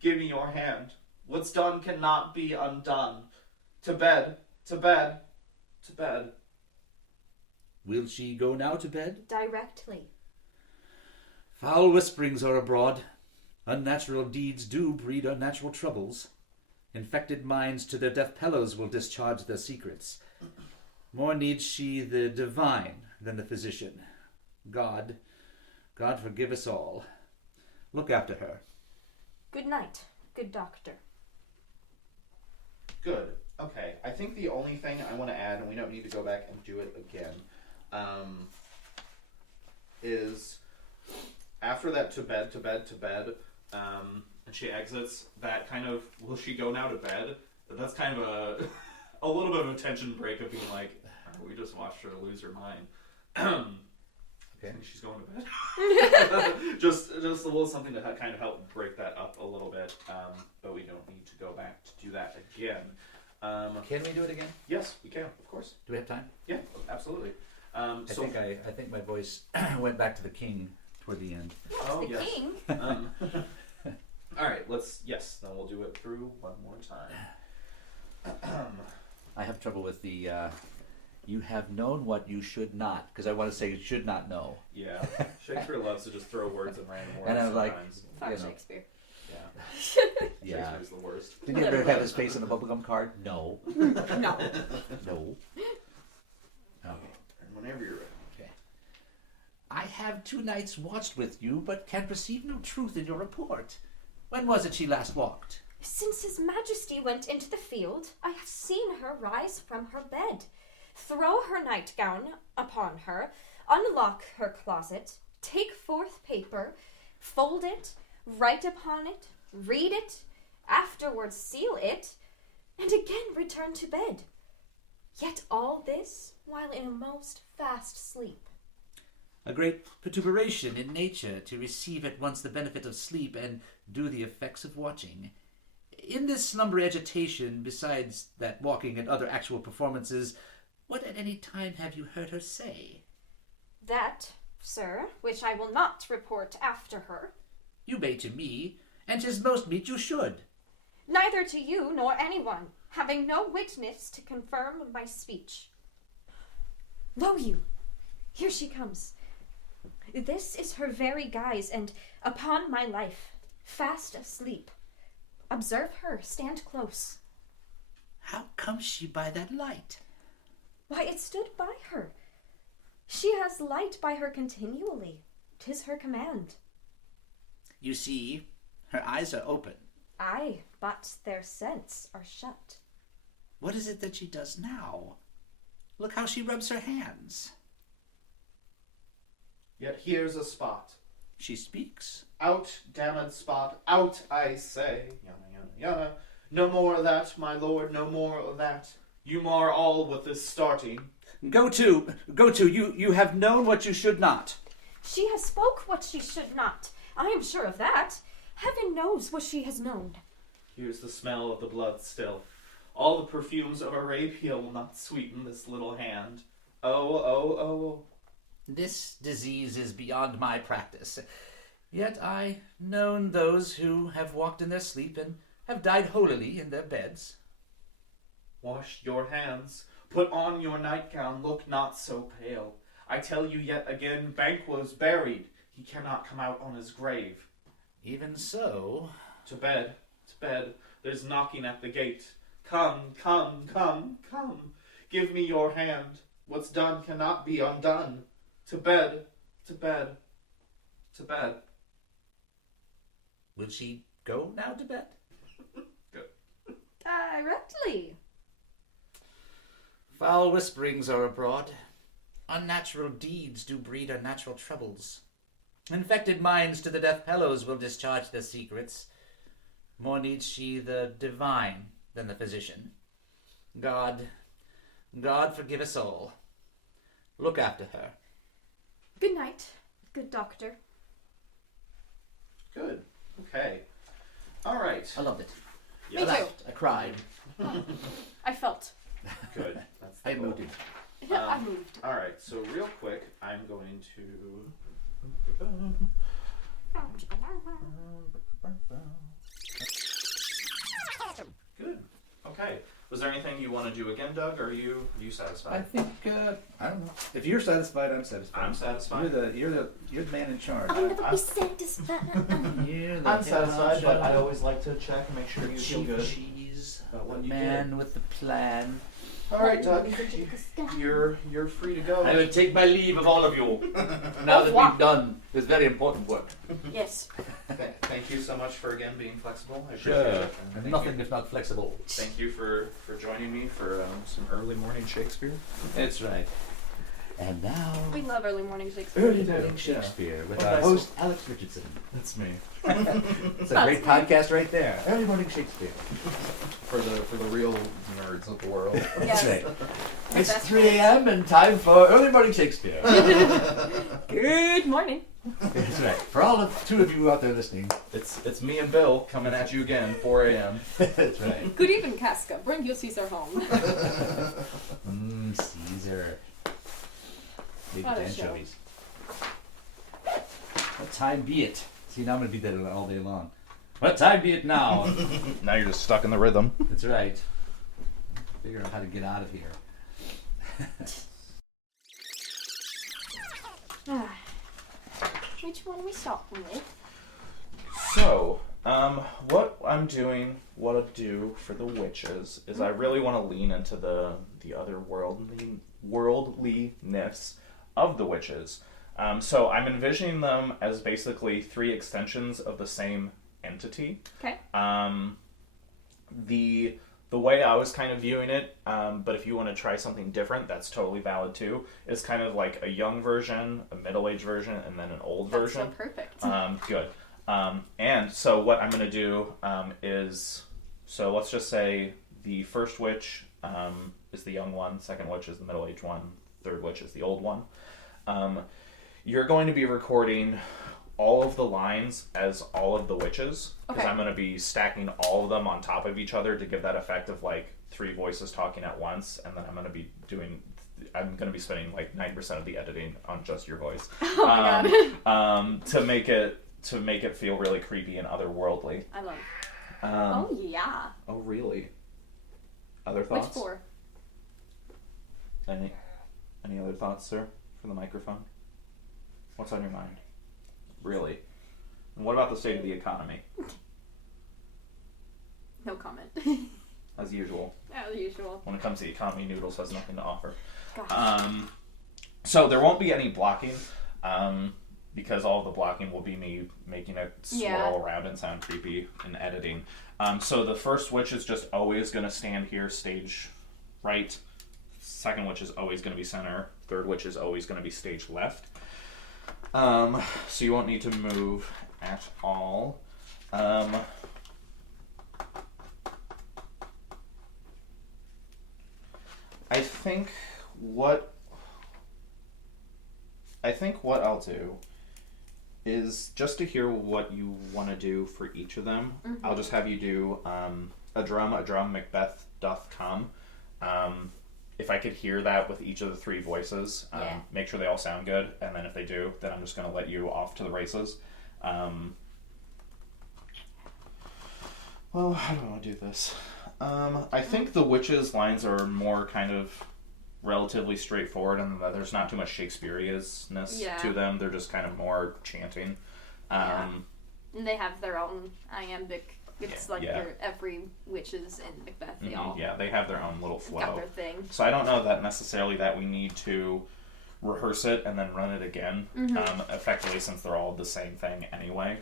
Give me your hand. What's done cannot be undone. To bed. will she go now to bed? Directly. Foul whisperings are abroad. Unnatural deeds do breed unnatural troubles. Infected minds to their deaf pillows will discharge their secrets. More needs she the divine than the physician. God, God forgive us all. Look after her. Good night, good doctor. Good. Okay. I think the only thing I want to add, and we don't need to go back and do it again, is after that to bed, and she exits, that kind of, will she go now to bed? That's kind of a little bit of a tension break of being like, oh, we just watched her lose her mind. Okay. I think she's going to bed. just a little something to kind of help break that up a little bit, but we don't need to go back to do that again. Can we do it again? Yes, we can, of course. Do we have time? Yeah, absolutely. I think my voice went back to the king toward the end. Oh, the yes. king. All right, then we'll do it through one more time. I have trouble with the you have known what you should not, because I want to say you should not know. Yeah, Shakespeare loves to just throw words in random words. And I'm like, sometimes. Fuck you know. Shakespeare. Yeah, Yeah. Shakespeare's the worst. Did you ever have his face on a bubblegum card? No. No. No. Okay. And whenever you're ready. Okay. I have 2 nights watched with you, but can perceive no truth in your report. When was it she last walked? Since His Majesty went into the field, I have seen her rise from her bed, throw her nightgown upon her, unlock her closet, take forth paper, fold it, write upon it, read it, afterwards seal it, and again return to bed. Yet all this while in a most fast sleep. A great perturbation in nature to receive at once the benefit of sleep and do the effects of watching. In this slumber agitation, besides that walking and other actual performances, what at any time have you heard her say? That, sir, which I will not report after her. You may to me, and 'tis most meet you should. Neither to you nor anyone, having no witness to confirm my speech. Lo you, here she comes. This is her very guise, and upon my life, fast asleep. Observe her, stand close. How comes she by that light? Why, it stood by her. She has light by her continually. 'Tis her command. You see, her eyes are open. Aye, but their scents are shut. What is it that she does now? Look how she rubs her hands. Yet here's a spot. She speaks. Out, damned spot, out, I say. Yana, yana, yana. No more of that, my lord, no more of that. You mar all with this starting. Go to, you have known what you should not. She has spoke what she should not. I am sure of that. Heaven knows what she has known. Here's the smell of the blood still. All the perfumes of Arabia will not sweeten this little hand. Oh, oh, oh. This disease is beyond my practice. Yet I known those who have walked in their sleep and have died holily in their beds. Wash your hands. Put on your nightgown. Look not so pale. I tell you yet again, Banquo's buried. He cannot come out on his grave. Even so. To bed, to bed. There's knocking at the gate. Come, come, come, come. Give me your hand. What's done cannot be undone. To bed, to bed, to bed. Will she go now to bed? Good. Directly. Foul whisperings are abroad. Unnatural deeds do breed unnatural troubles. Infected minds to the death bellows will discharge their secrets. More needs she the divine than the physician. God forgive us all. Look after her. Good night, good doctor. Good. Okay. All right. I loved it. Yeah. Me I too. laughed. I cried. I felt. Good. That's the I goal. moved. I moved. All right. So real quick, I'm going to. Good. Okay. Was there anything you want to do again, Doug? Or are you I satisfied? think I don't know. If you're satisfied, I'm satisfied. I'm satisfied. You're the man in charge. I'll never be satisfied. You're the I'm satisfied, but I honcho. always like to check and make sure you feel Chief good. cheese, about what the you man with the plan. All right, Doug. You're free to go. I will take my leave of all of you now that we've done this very important work. Yes. Thank you so much for again being flexible. I appreciate it. And thank Nothing you- if not flexible. Thank you for joining me for some early morning Shakespeare. That's right. And now, We love early morning Shakespeare. Early Morning Shakespeare with Oh, our nice. host, Alex Richardson. That's me. It's a great podcast right there. Early Morning Shakespeare. For the real nerds of the world. Yes. That's right. My It's best 3 friend. a.m. and time for Early Morning Shakespeare. Good morning. That's right. For all of 2 of you out there listening, It's me and Bill coming at you again, 4 a.m. that's right. Good evening, Casca. Bring your Caesar home. Caesar. Maybe What a anchovies. What time be it? See, now I'm going to be that all day long. What time be it now? Now you're just stuck in the rhythm. That's right. Figure out how to get out of here. Which one are we starting with? So, what I'm doing, what I do for the witches is I really want to lean into the other worldliness of the witches. So I'm envisioning them as basically 3 extensions of the same entity. Okay. The way I was kind of viewing it, but if you want to try something different, that's totally valid too. It's kind of like a young version, a middle-aged version, and then an old That's version. so perfect. Good. And so what I'm going to do is, so let's just say the first witch is the young one, second witch is the middle-aged one, third witch is the old one. You're going to be recording all of the lines as all of the witches, because Okay. I'm going to be stacking all of them on top of each other to give that effect of like 3 voices talking at once, and then I'm going to be spending like 9% of the editing on just your voice. Oh my god. To make it feel really creepy and otherworldly. I love. Um, Oh yeah. Oh, really? Other Which thoughts? 4? Any other thoughts, sir, for the microphone? What's on your mind? Really? And what about the state of the economy? No comment. As usual. As usual. When it comes to the economy, Noodles has nothing to offer. Gosh. So there won't be any blocking, because all the blocking will be me making it swirl around and sound creepy in editing. So the first witch is just always going to stand here, stage right. Second witch is always going to be center. Third witch is always going to be stage left. So you won't need to move at all. I think what I'll do is just to hear what you want to do for each of them. Mm-hmm. I'll just have you do a drum, Macbeth doth come. If I could hear that with each of the 3 voices, Yeah. make sure they all sound good, and then if they do, then I'm just going to let you off to the races. Well, how do I want to do this? I think the witches' lines are more kind of relatively straightforward, and that there's not too much Shakespearean-ness to them. They're just kind of more chanting. And they have their own iambic. It's like their every witches in Macbeth. They all they have their own little flow. got their thing. So I don't know that necessarily that we need to rehearse it and then run it again, effectively, since they're all the same thing anyway.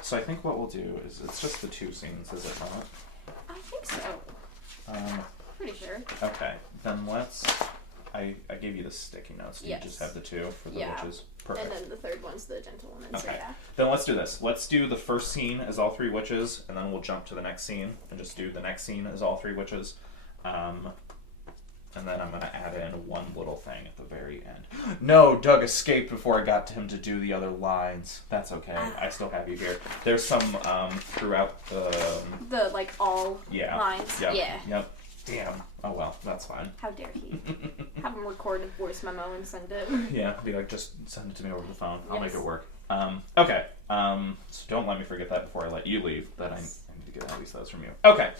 So I think what we'll do is, it's just the 2 scenes, is it not? I think so. Pretty sure. Okay, then let's... I gave you the sticky notes. Do you just have the 2 for the witches? Perfect. And then the third one's the gentlewoman. So Okay. yeah. Then let's do this. Let's do the first scene as all 3 witches, and then we'll jump to the next scene and just do the next scene as all 3 witches. And then I'm going to add in one little thing at the very end. No, Doug escaped before I got to him to do the other lines. That's okay. I still have you here. There's some throughout The like all lines. Yep, Yeah. Yep. Damn. Oh well, that's fine. How dare he? Have him record a voice memo and send it. Yeah, be like, just send it to me over the phone. I'll make Yes. it work. Okay. So don't let me forget that before I let you leave. That I need to get at least those from you. Okay.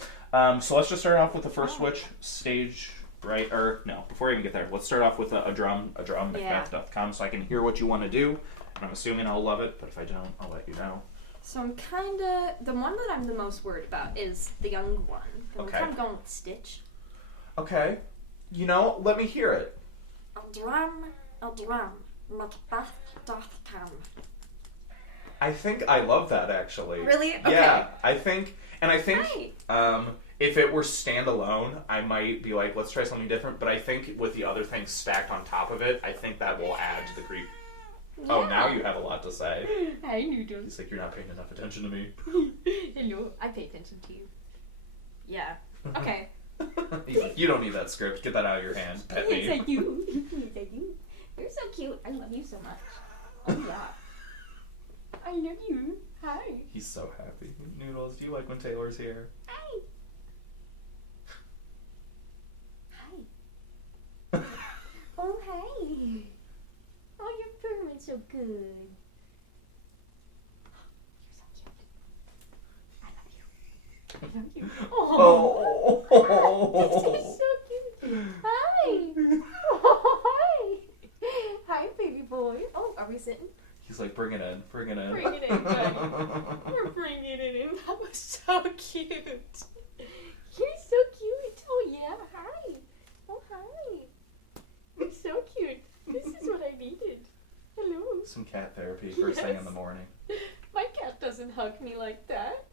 So let's just start off with the first witch stage, right? Or no, before I even get there, let's start off with a drum, Macbeth.com, so I can hear what you want to do. And I'm assuming I'll love it, but if I don't, I'll let you know. So I'm kinda the one that I'm the most worried about is the young one. I'm Okay. kind of going with Stitch. Okay. Let me hear it. A drum, Macbeth doth come. I think I love that, actually. Really? Okay. Yeah, I think, Right. if it were standalone, I might be like, let's try something different, but I think with the other things stacked on top of it, I think that will add to the creep. Yeah. Oh, now you have a lot to say. Hi, Noodles. He's like, you're not paying enough attention to me. Hello, I pay attention to you. Yeah. Okay. He's like, you don't need that script. Get that out of your hand. Pet me. Yes, I do. Yes, I do. You're so cute. I love you so much. Oh, yeah. I love you. Hi. He's so happy. Noodles, do you like when Taylor's here? Hi. Hi. Oh, hi. Oh, you're purring so good. You're so cute. I love you. I love you. Oh. This is so cute. Hi. Oh, hi. Hi, baby boy. Oh, are we sitting? He's like, bring it in. Bring it in. Bring it in, buddy. We're bringing it in. That was so cute. You're so cute. Oh, yeah. Hi. Oh, hi. You're so cute. This is what I needed. Hello. Some cat therapy first thing in the morning. My cat doesn't hug me like that.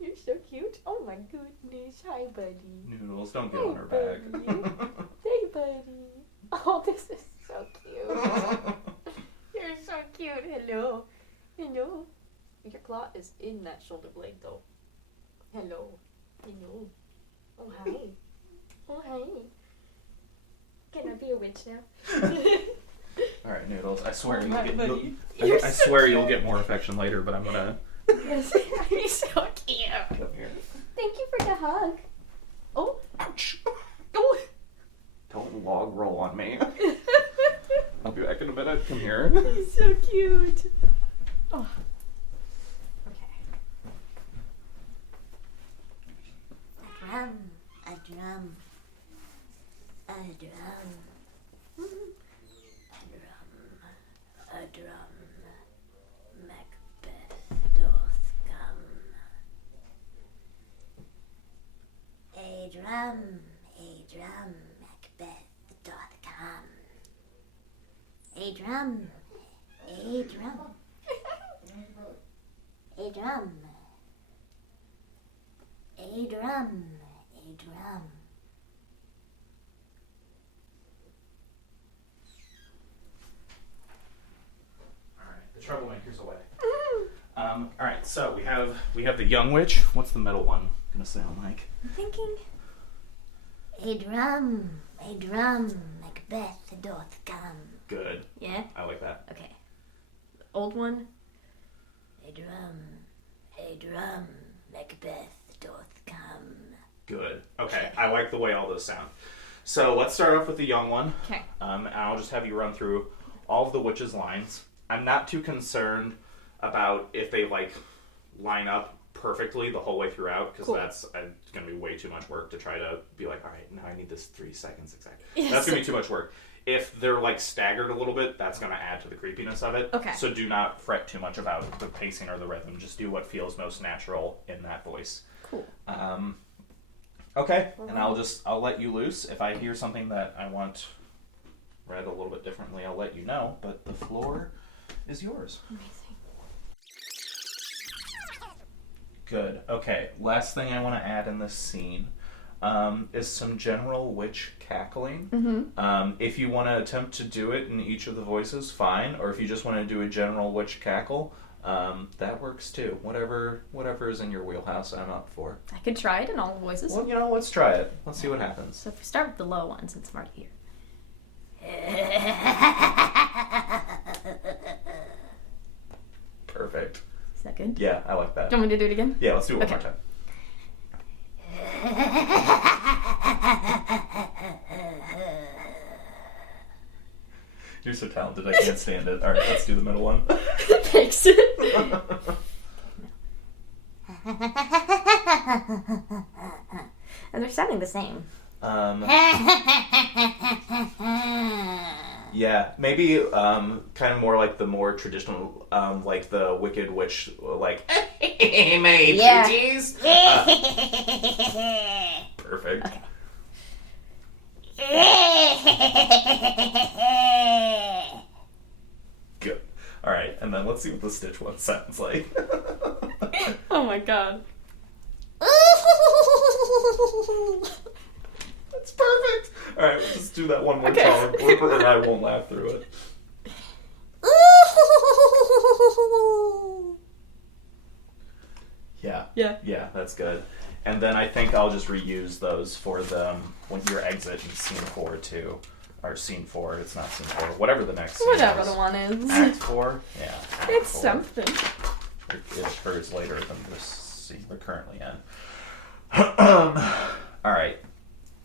You're so cute. Oh, my goodness. Hi, buddy. Noodles, don't get on her back. Hey, buddy. Oh, this is so cute. You're so cute. Hello. Hello. Your claw is in that shoulder blade, though. Hello. Hello. Oh, hi. Oh, hi. Can I be a witch now? All right, Noodles. I swear Oh, my buddy. I swear you'll get more affection later, but I'm gonna Yes. You're so cute. come here. Thank you for the hug. Oh. Ouch! Oh. Don't log roll on me. I'll be back in a minute. Come here. He's so cute. Oh. Okay. A drum. A drum. A drum. Macbeth doth come. A drum, Macbeth doth come. A drum, a drum. A drum. A drum, a drum. All right, the troublemaker's away. All right, so we have the young witch. What's the middle one gonna sound like? I'm thinking. A drum, Macbeth doth come. Good. Yeah. I like that. Okay. The old one. A drum, Macbeth doth come. Good. Okay, I like the way all those sound. So let's start off with the young one. Okay. And I'll just have you run through all of the witch's lines. I'm not too concerned about if they line up perfectly the whole way throughout, because Cool. that's going to be way too much work to try to be like, all right, now I need this 3 seconds exact. Yes. That's going to be too much work. If they're staggered a little bit, that's going to add to the creepiness of it. Okay. So do not fret too much about the pacing or the rhythm. Just do what feels most natural in that voice. Cool. Okay, and I'll let you loose. If I hear something that I want read a little bit differently, I'll let you know, but the floor is yours. Amazing. Good. Okay, last thing I want to add in this scene is some general witch cackling. Mm-hmm. If you want to attempt to do it in each of the voices, fine. Or if you just want to do a general witch cackle, that works too. Whatever is in your wheelhouse, I'm up for. I could try it in all voices. Well, let's try it. Let's see what happens. So if we start with the low one, since I'm already here. Perfect. Is that good? Yeah, I like that. Do you want me to do it again? Yeah, let's do it one Okay. more time. You're so talented, I can't stand it. Alright, let's do the middle one. Thanks. And they're sounding the same. Yeah, maybe kind of more like the more traditional, like the Wicked Witch, like, hey, my Yeah. pretties. Perfect. Okay. Good. All right, and then let's see what the Stitch one sounds like. Oh my god. That's perfect. All right, let's just do that one more time. Rupert and I won't laugh through it. Yeah, that's good. And then I think I'll just reuse those for the when your exit in scene 4 too, or scene 4. It's not scene 4. Whatever the next. Scene Whatever is. the one is. Act 4. Yeah. Act It's 4. something. It occurs later than this scene we're currently in. All right.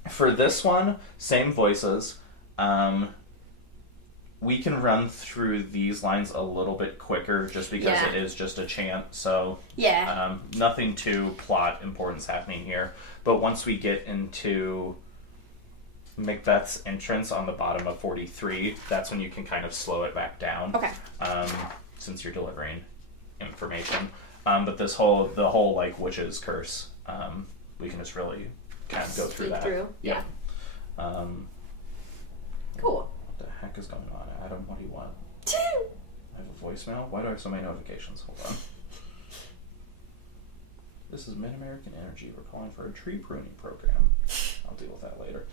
For this one, same voices. We can run through these lines a little bit quicker just because Yeah. it is just a chant. So Yeah. nothing too plot importance happening here. But once we get into Macbeth's entrance on the bottom of 43, that's when you can kind of slow it back down. Okay. Since you're delivering information. But the whole like witch's curse, we can just really kind of go through Speak that. through. Yeah. What Cool. the heck is going on, Adam? What do you want? I have a voicemail? Why do I have so many notifications? Hold on. This is Mid-American Energy. We're calling for a tree pruning program. I'll deal with that later.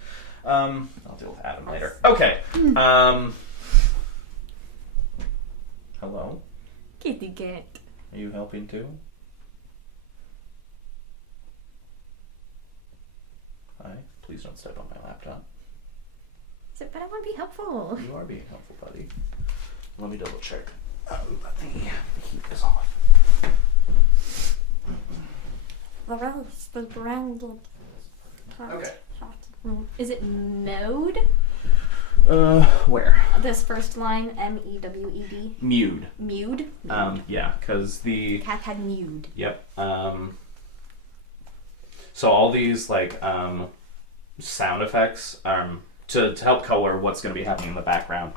I'll deal with Adam later. Okay. Hello? Kitty cat. Are you helping too? Hi. Please don't step on my laptop. But I want to be helpful. You are being helpful, buddy. Let me double check. Oh, the heat is off. The rose, the branded. Okay. Is it mode? Where? This first line, M-E-W-E-D. Mewed. Mewed? Yeah, because the... Cat had mewed. Yep. So all these, like, sound effects, to help color what's going to be happening in the background,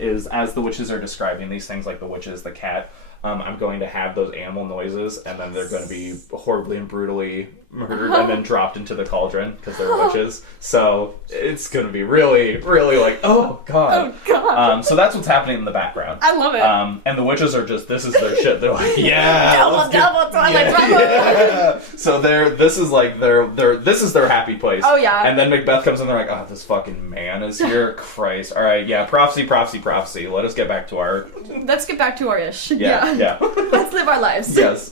is as the witches are describing these things, like the witches, the cat, I'm going to have those animal noises, and then they're going to be horribly and brutally murdered and then dropped into the cauldron because they're witches. So it's going to be really, really like, oh god. Oh god. So that's what's happening in the background. I love it. And the witches are just, this is their shit. They're like, yeah, double Twilight drama. yeah. So this is their happy place. Oh, yeah. And then Macbeth comes in, they're like, oh, this fucking man is here. Christ. All right, yeah, prophecy. Let us get back to our... Let's get back to our ish. Yeah. Let's live our lives. Yes.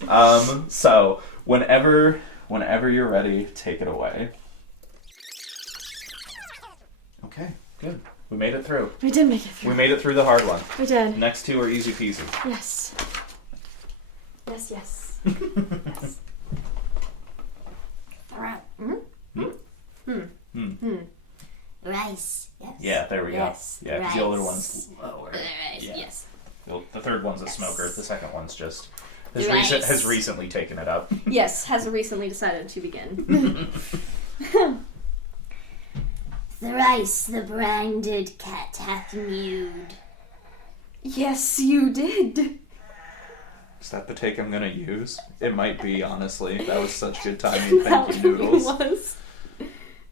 So whenever you're ready, take it away. Okay, good. We made it through. We did make it through. We made it through the hard one. We did. Next two are easy peasy. Yes. Yes, yes. Yes. Rice. Yes. Yeah, there we Yes. go. Yeah, because the older one's lower. Rice. Yeah. Yes. Well, the third one's a smoker. The second one's just has, Rice. has recently taken it up. Yes, has recently decided to begin. Thrice the branded cat hath mewed. Yes, you did. Is that the take I'm gonna use? It might be, honestly. That was such good timing. That Thank you, Noodles. was.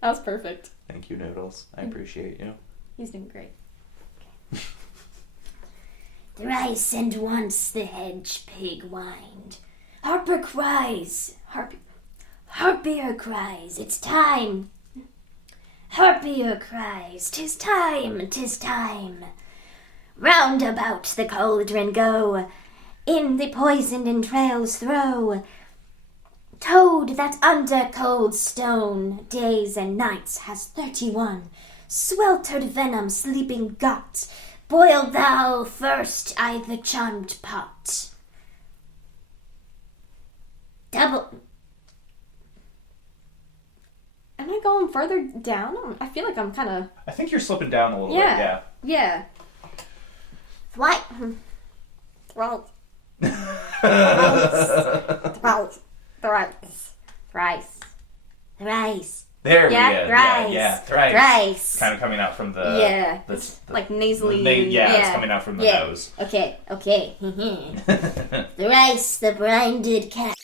That was perfect. Thank you, Noodles. I appreciate you. He's doing great. Thrice and once the hedge pig whined. Harper cries. Harpier cries. It's time. Harpier cries. 'Tis time. 'Tis time. Round about the cauldron go. In the poisoned entrails throw. Toad that under cold stone days and nights has 31 sweltered venom sleeping got. Boil thou first I the charmed pot. Double. Am I going further down? I feel like I'm kind of... I think you're slipping down a little Yeah. bit, yeah. Yeah. What? Thrice. Thrice. There we Yeah, go. thrice. Yeah, thrice. Thrice. Kind of coming out from the... Yeah. the- It's like nasally. it's coming out from the Yeah. nose. Okay. Thrice the branded cat.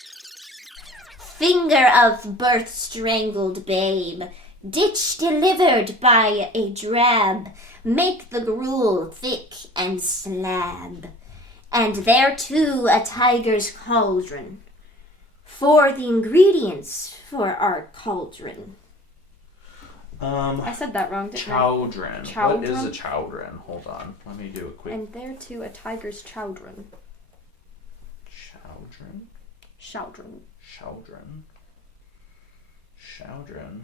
Finger of birth strangled babe. ditch delivered by a drab, make the gruel thick and slab, and thereto a tiger's cauldron, for the ingredients for our cauldron. I said that wrong, didn't Chowdron. Chowdron? What is a chowdron? Hold on. Let me do a I? quick... And thereto a tiger's chowdron. Chowdron? Chowdron. Chowdron? Chowdron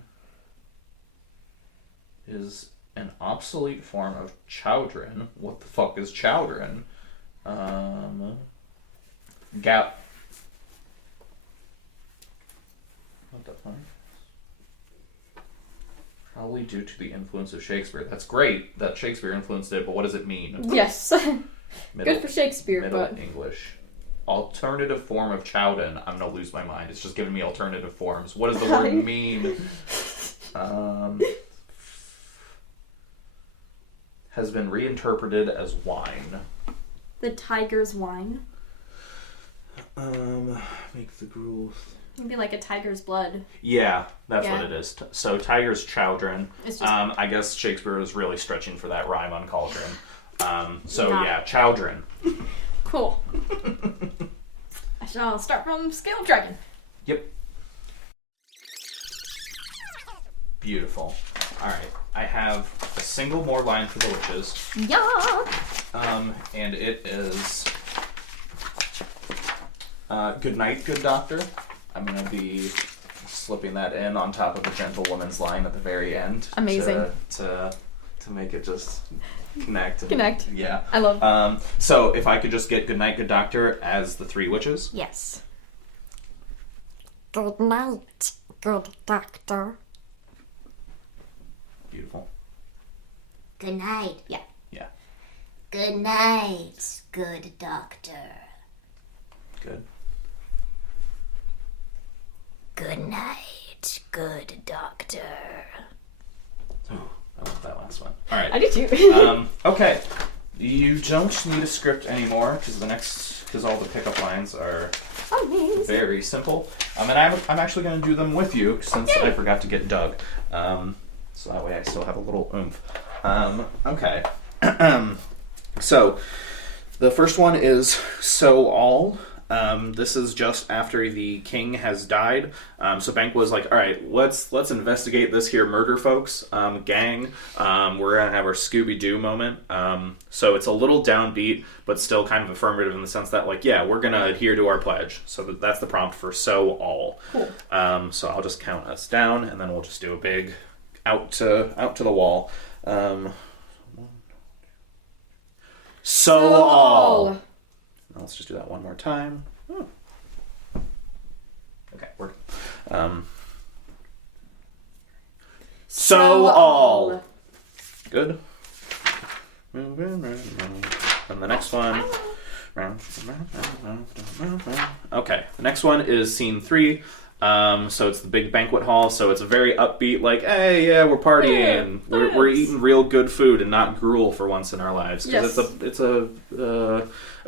is an obsolete form of chowdron. What the fuck is chowdron? Gap. What the fuck? Probably due to the influence of Shakespeare. That's great that Shakespeare influenced it, but what does it mean? Yes. Good for Shakespeare, Middle but... English. Alternative form of chowden. I'm gonna lose my mind. It's just giving me alternative forms. What does the word mean? Has been reinterpreted as wine. The tiger's wine. Make the gruel. Maybe like a tiger's blood. Yeah, that's Yeah. what it is. So tiger's chowdron. It's just... I guess Shakespeare was really stretching for that rhyme on cauldron. So Not- yeah, chowdron. Cool. I shall start from Scale of Dragon. Yep. Beautiful. Alright, I have a single more line for the witches. Yeah. And it is good night, good doctor. I'm going to be slipping that in on top of the gentlewoman's line at the very end. Amazing. To make it just connect. Connect. Yeah. I love So if I could just get good night, good doctor as the three witches. Yes. Good night, good doctor. Beautiful. Good night. Yeah. Yeah. Good night, good doctor. Good. Good night, good doctor. Oh, I love that last one. All right. I do too. Okay. You don't need a script anymore because all the pickup lines are Amazing. very simple. And I'm actually going to do them with you since I forgot to get Doug. So that way I still have a little oomph. Okay. So the first one is so all. This is just after the king has died. So Bank was like, all right, let's investigate this here murder, folks. Gang. We're gonna have our Scooby-Doo moment. So it's a little downbeat, but still kind of affirmative in the sense that, like, yeah, we're gonna adhere to our pledge. So that's the prompt for so all. Cool. So I'll just count us down, and then we'll just do a big out to the wall. So all. Now let's just do that one more time. Okay, we're so all. Good. And the next one. Okay, the next one is scene 3. So it's the big banquet hall. So it's a very upbeat, like, hey, yeah, we're partying. Yeah, we're eating real good food and not gruel for once in our lives. Because Yes. it's a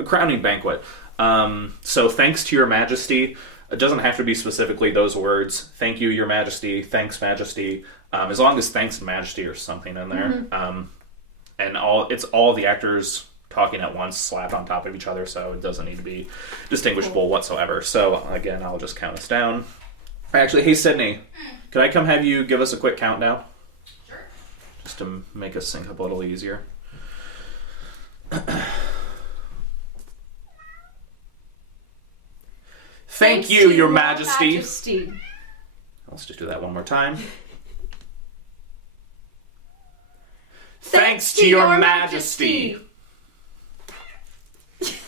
crowning banquet. So thanks to your majesty. It doesn't have to be specifically those words. Thank you, your majesty. Thanks, majesty. As long as thanks and majesty or something in there. And it's all the actors talking at once, slapped on top of each other, so it doesn't need to be distinguishable whatsoever. So again, I'll just count us down. Actually, hey Sydney, could I come have you give us a quick countdown? Sure. Just to make us sync up a little easier. Thank you, your majesty. Let's just do that one more time. Thanks to your majesty.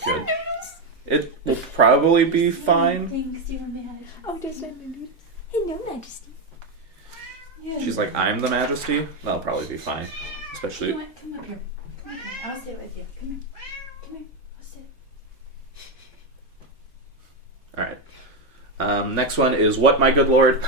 Good. It will probably be fine. Thanks, your majesty. Oh, does that mean Hello, Majesty. Yeah. She's like, I'm the majesty. That'll probably be fine. Especially. You know what? Come up here. Come up here. I'll stay with you. Come here. Come here. I'll stay. Alright. Next one is What My Good Lord.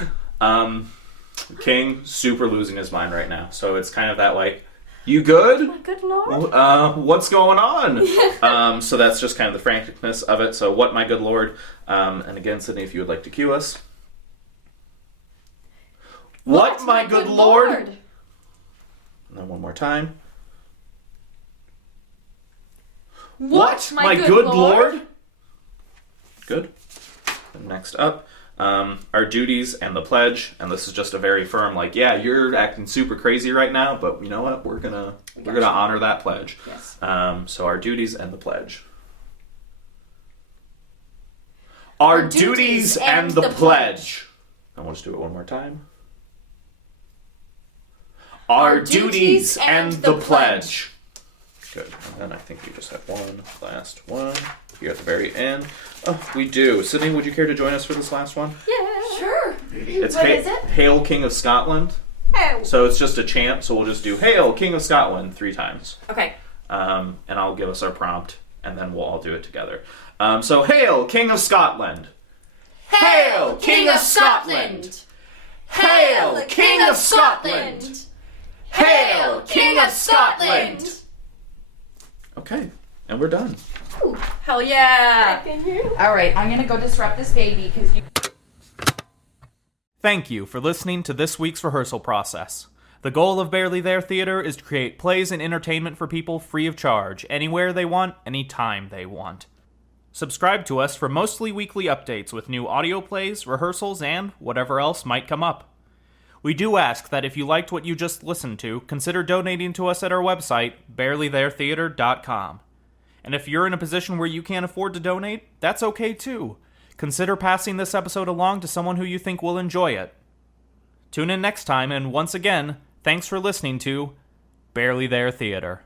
King, super losing his mind right now. So it's kind of that like, you good? My good lord. What's going on? So that's just kind of the franticness of it. So what my good lord. And again, Sydney, if you would like to cue us. What, my good lord? And then one more time. What, my good lord? Good. And next up, our duties and the pledge, and this is just a very firm, like, yeah, you're acting super crazy right now, but you know what? We're gonna honor that pledge. Yes. So our duties and the pledge. Our duties and the pledge. And we'll just do it one more time. Our duties and the pledge. Good. And then I think we just have one last one here at the very end. Oh, we do. Sydney, would you care to join us for this last one? Yeah. Sure. It's What is it? Hail King of Scotland. Oh. So it's just a chant, so we'll just do Hail King of Scotland 3 times. Okay. And I'll give us our prompt, and then we'll all do it together. So Hail King of Scotland. Hail King of Scotland. Hail King of Scotland. Hail King of Scotland. Okay, and we're done. Hell yeah. All right, I'm gonna go disrupt this baby because you. Thank you for listening to this week's rehearsal process. The goal of Barely There Theater is to create plays and entertainment for people free of charge, anywhere they want, anytime they want. Subscribe to us for mostly weekly updates with new audio plays, rehearsals, and whatever else might come up. We do ask that if you liked what you just listened to, consider donating to us at our website, barelytheretheater.com. And if you're in a position where you can't afford to donate, that's okay too. Consider passing this episode along to someone who you think will enjoy it. Tune in next time, and once again, thanks for listening to Barely There Theater.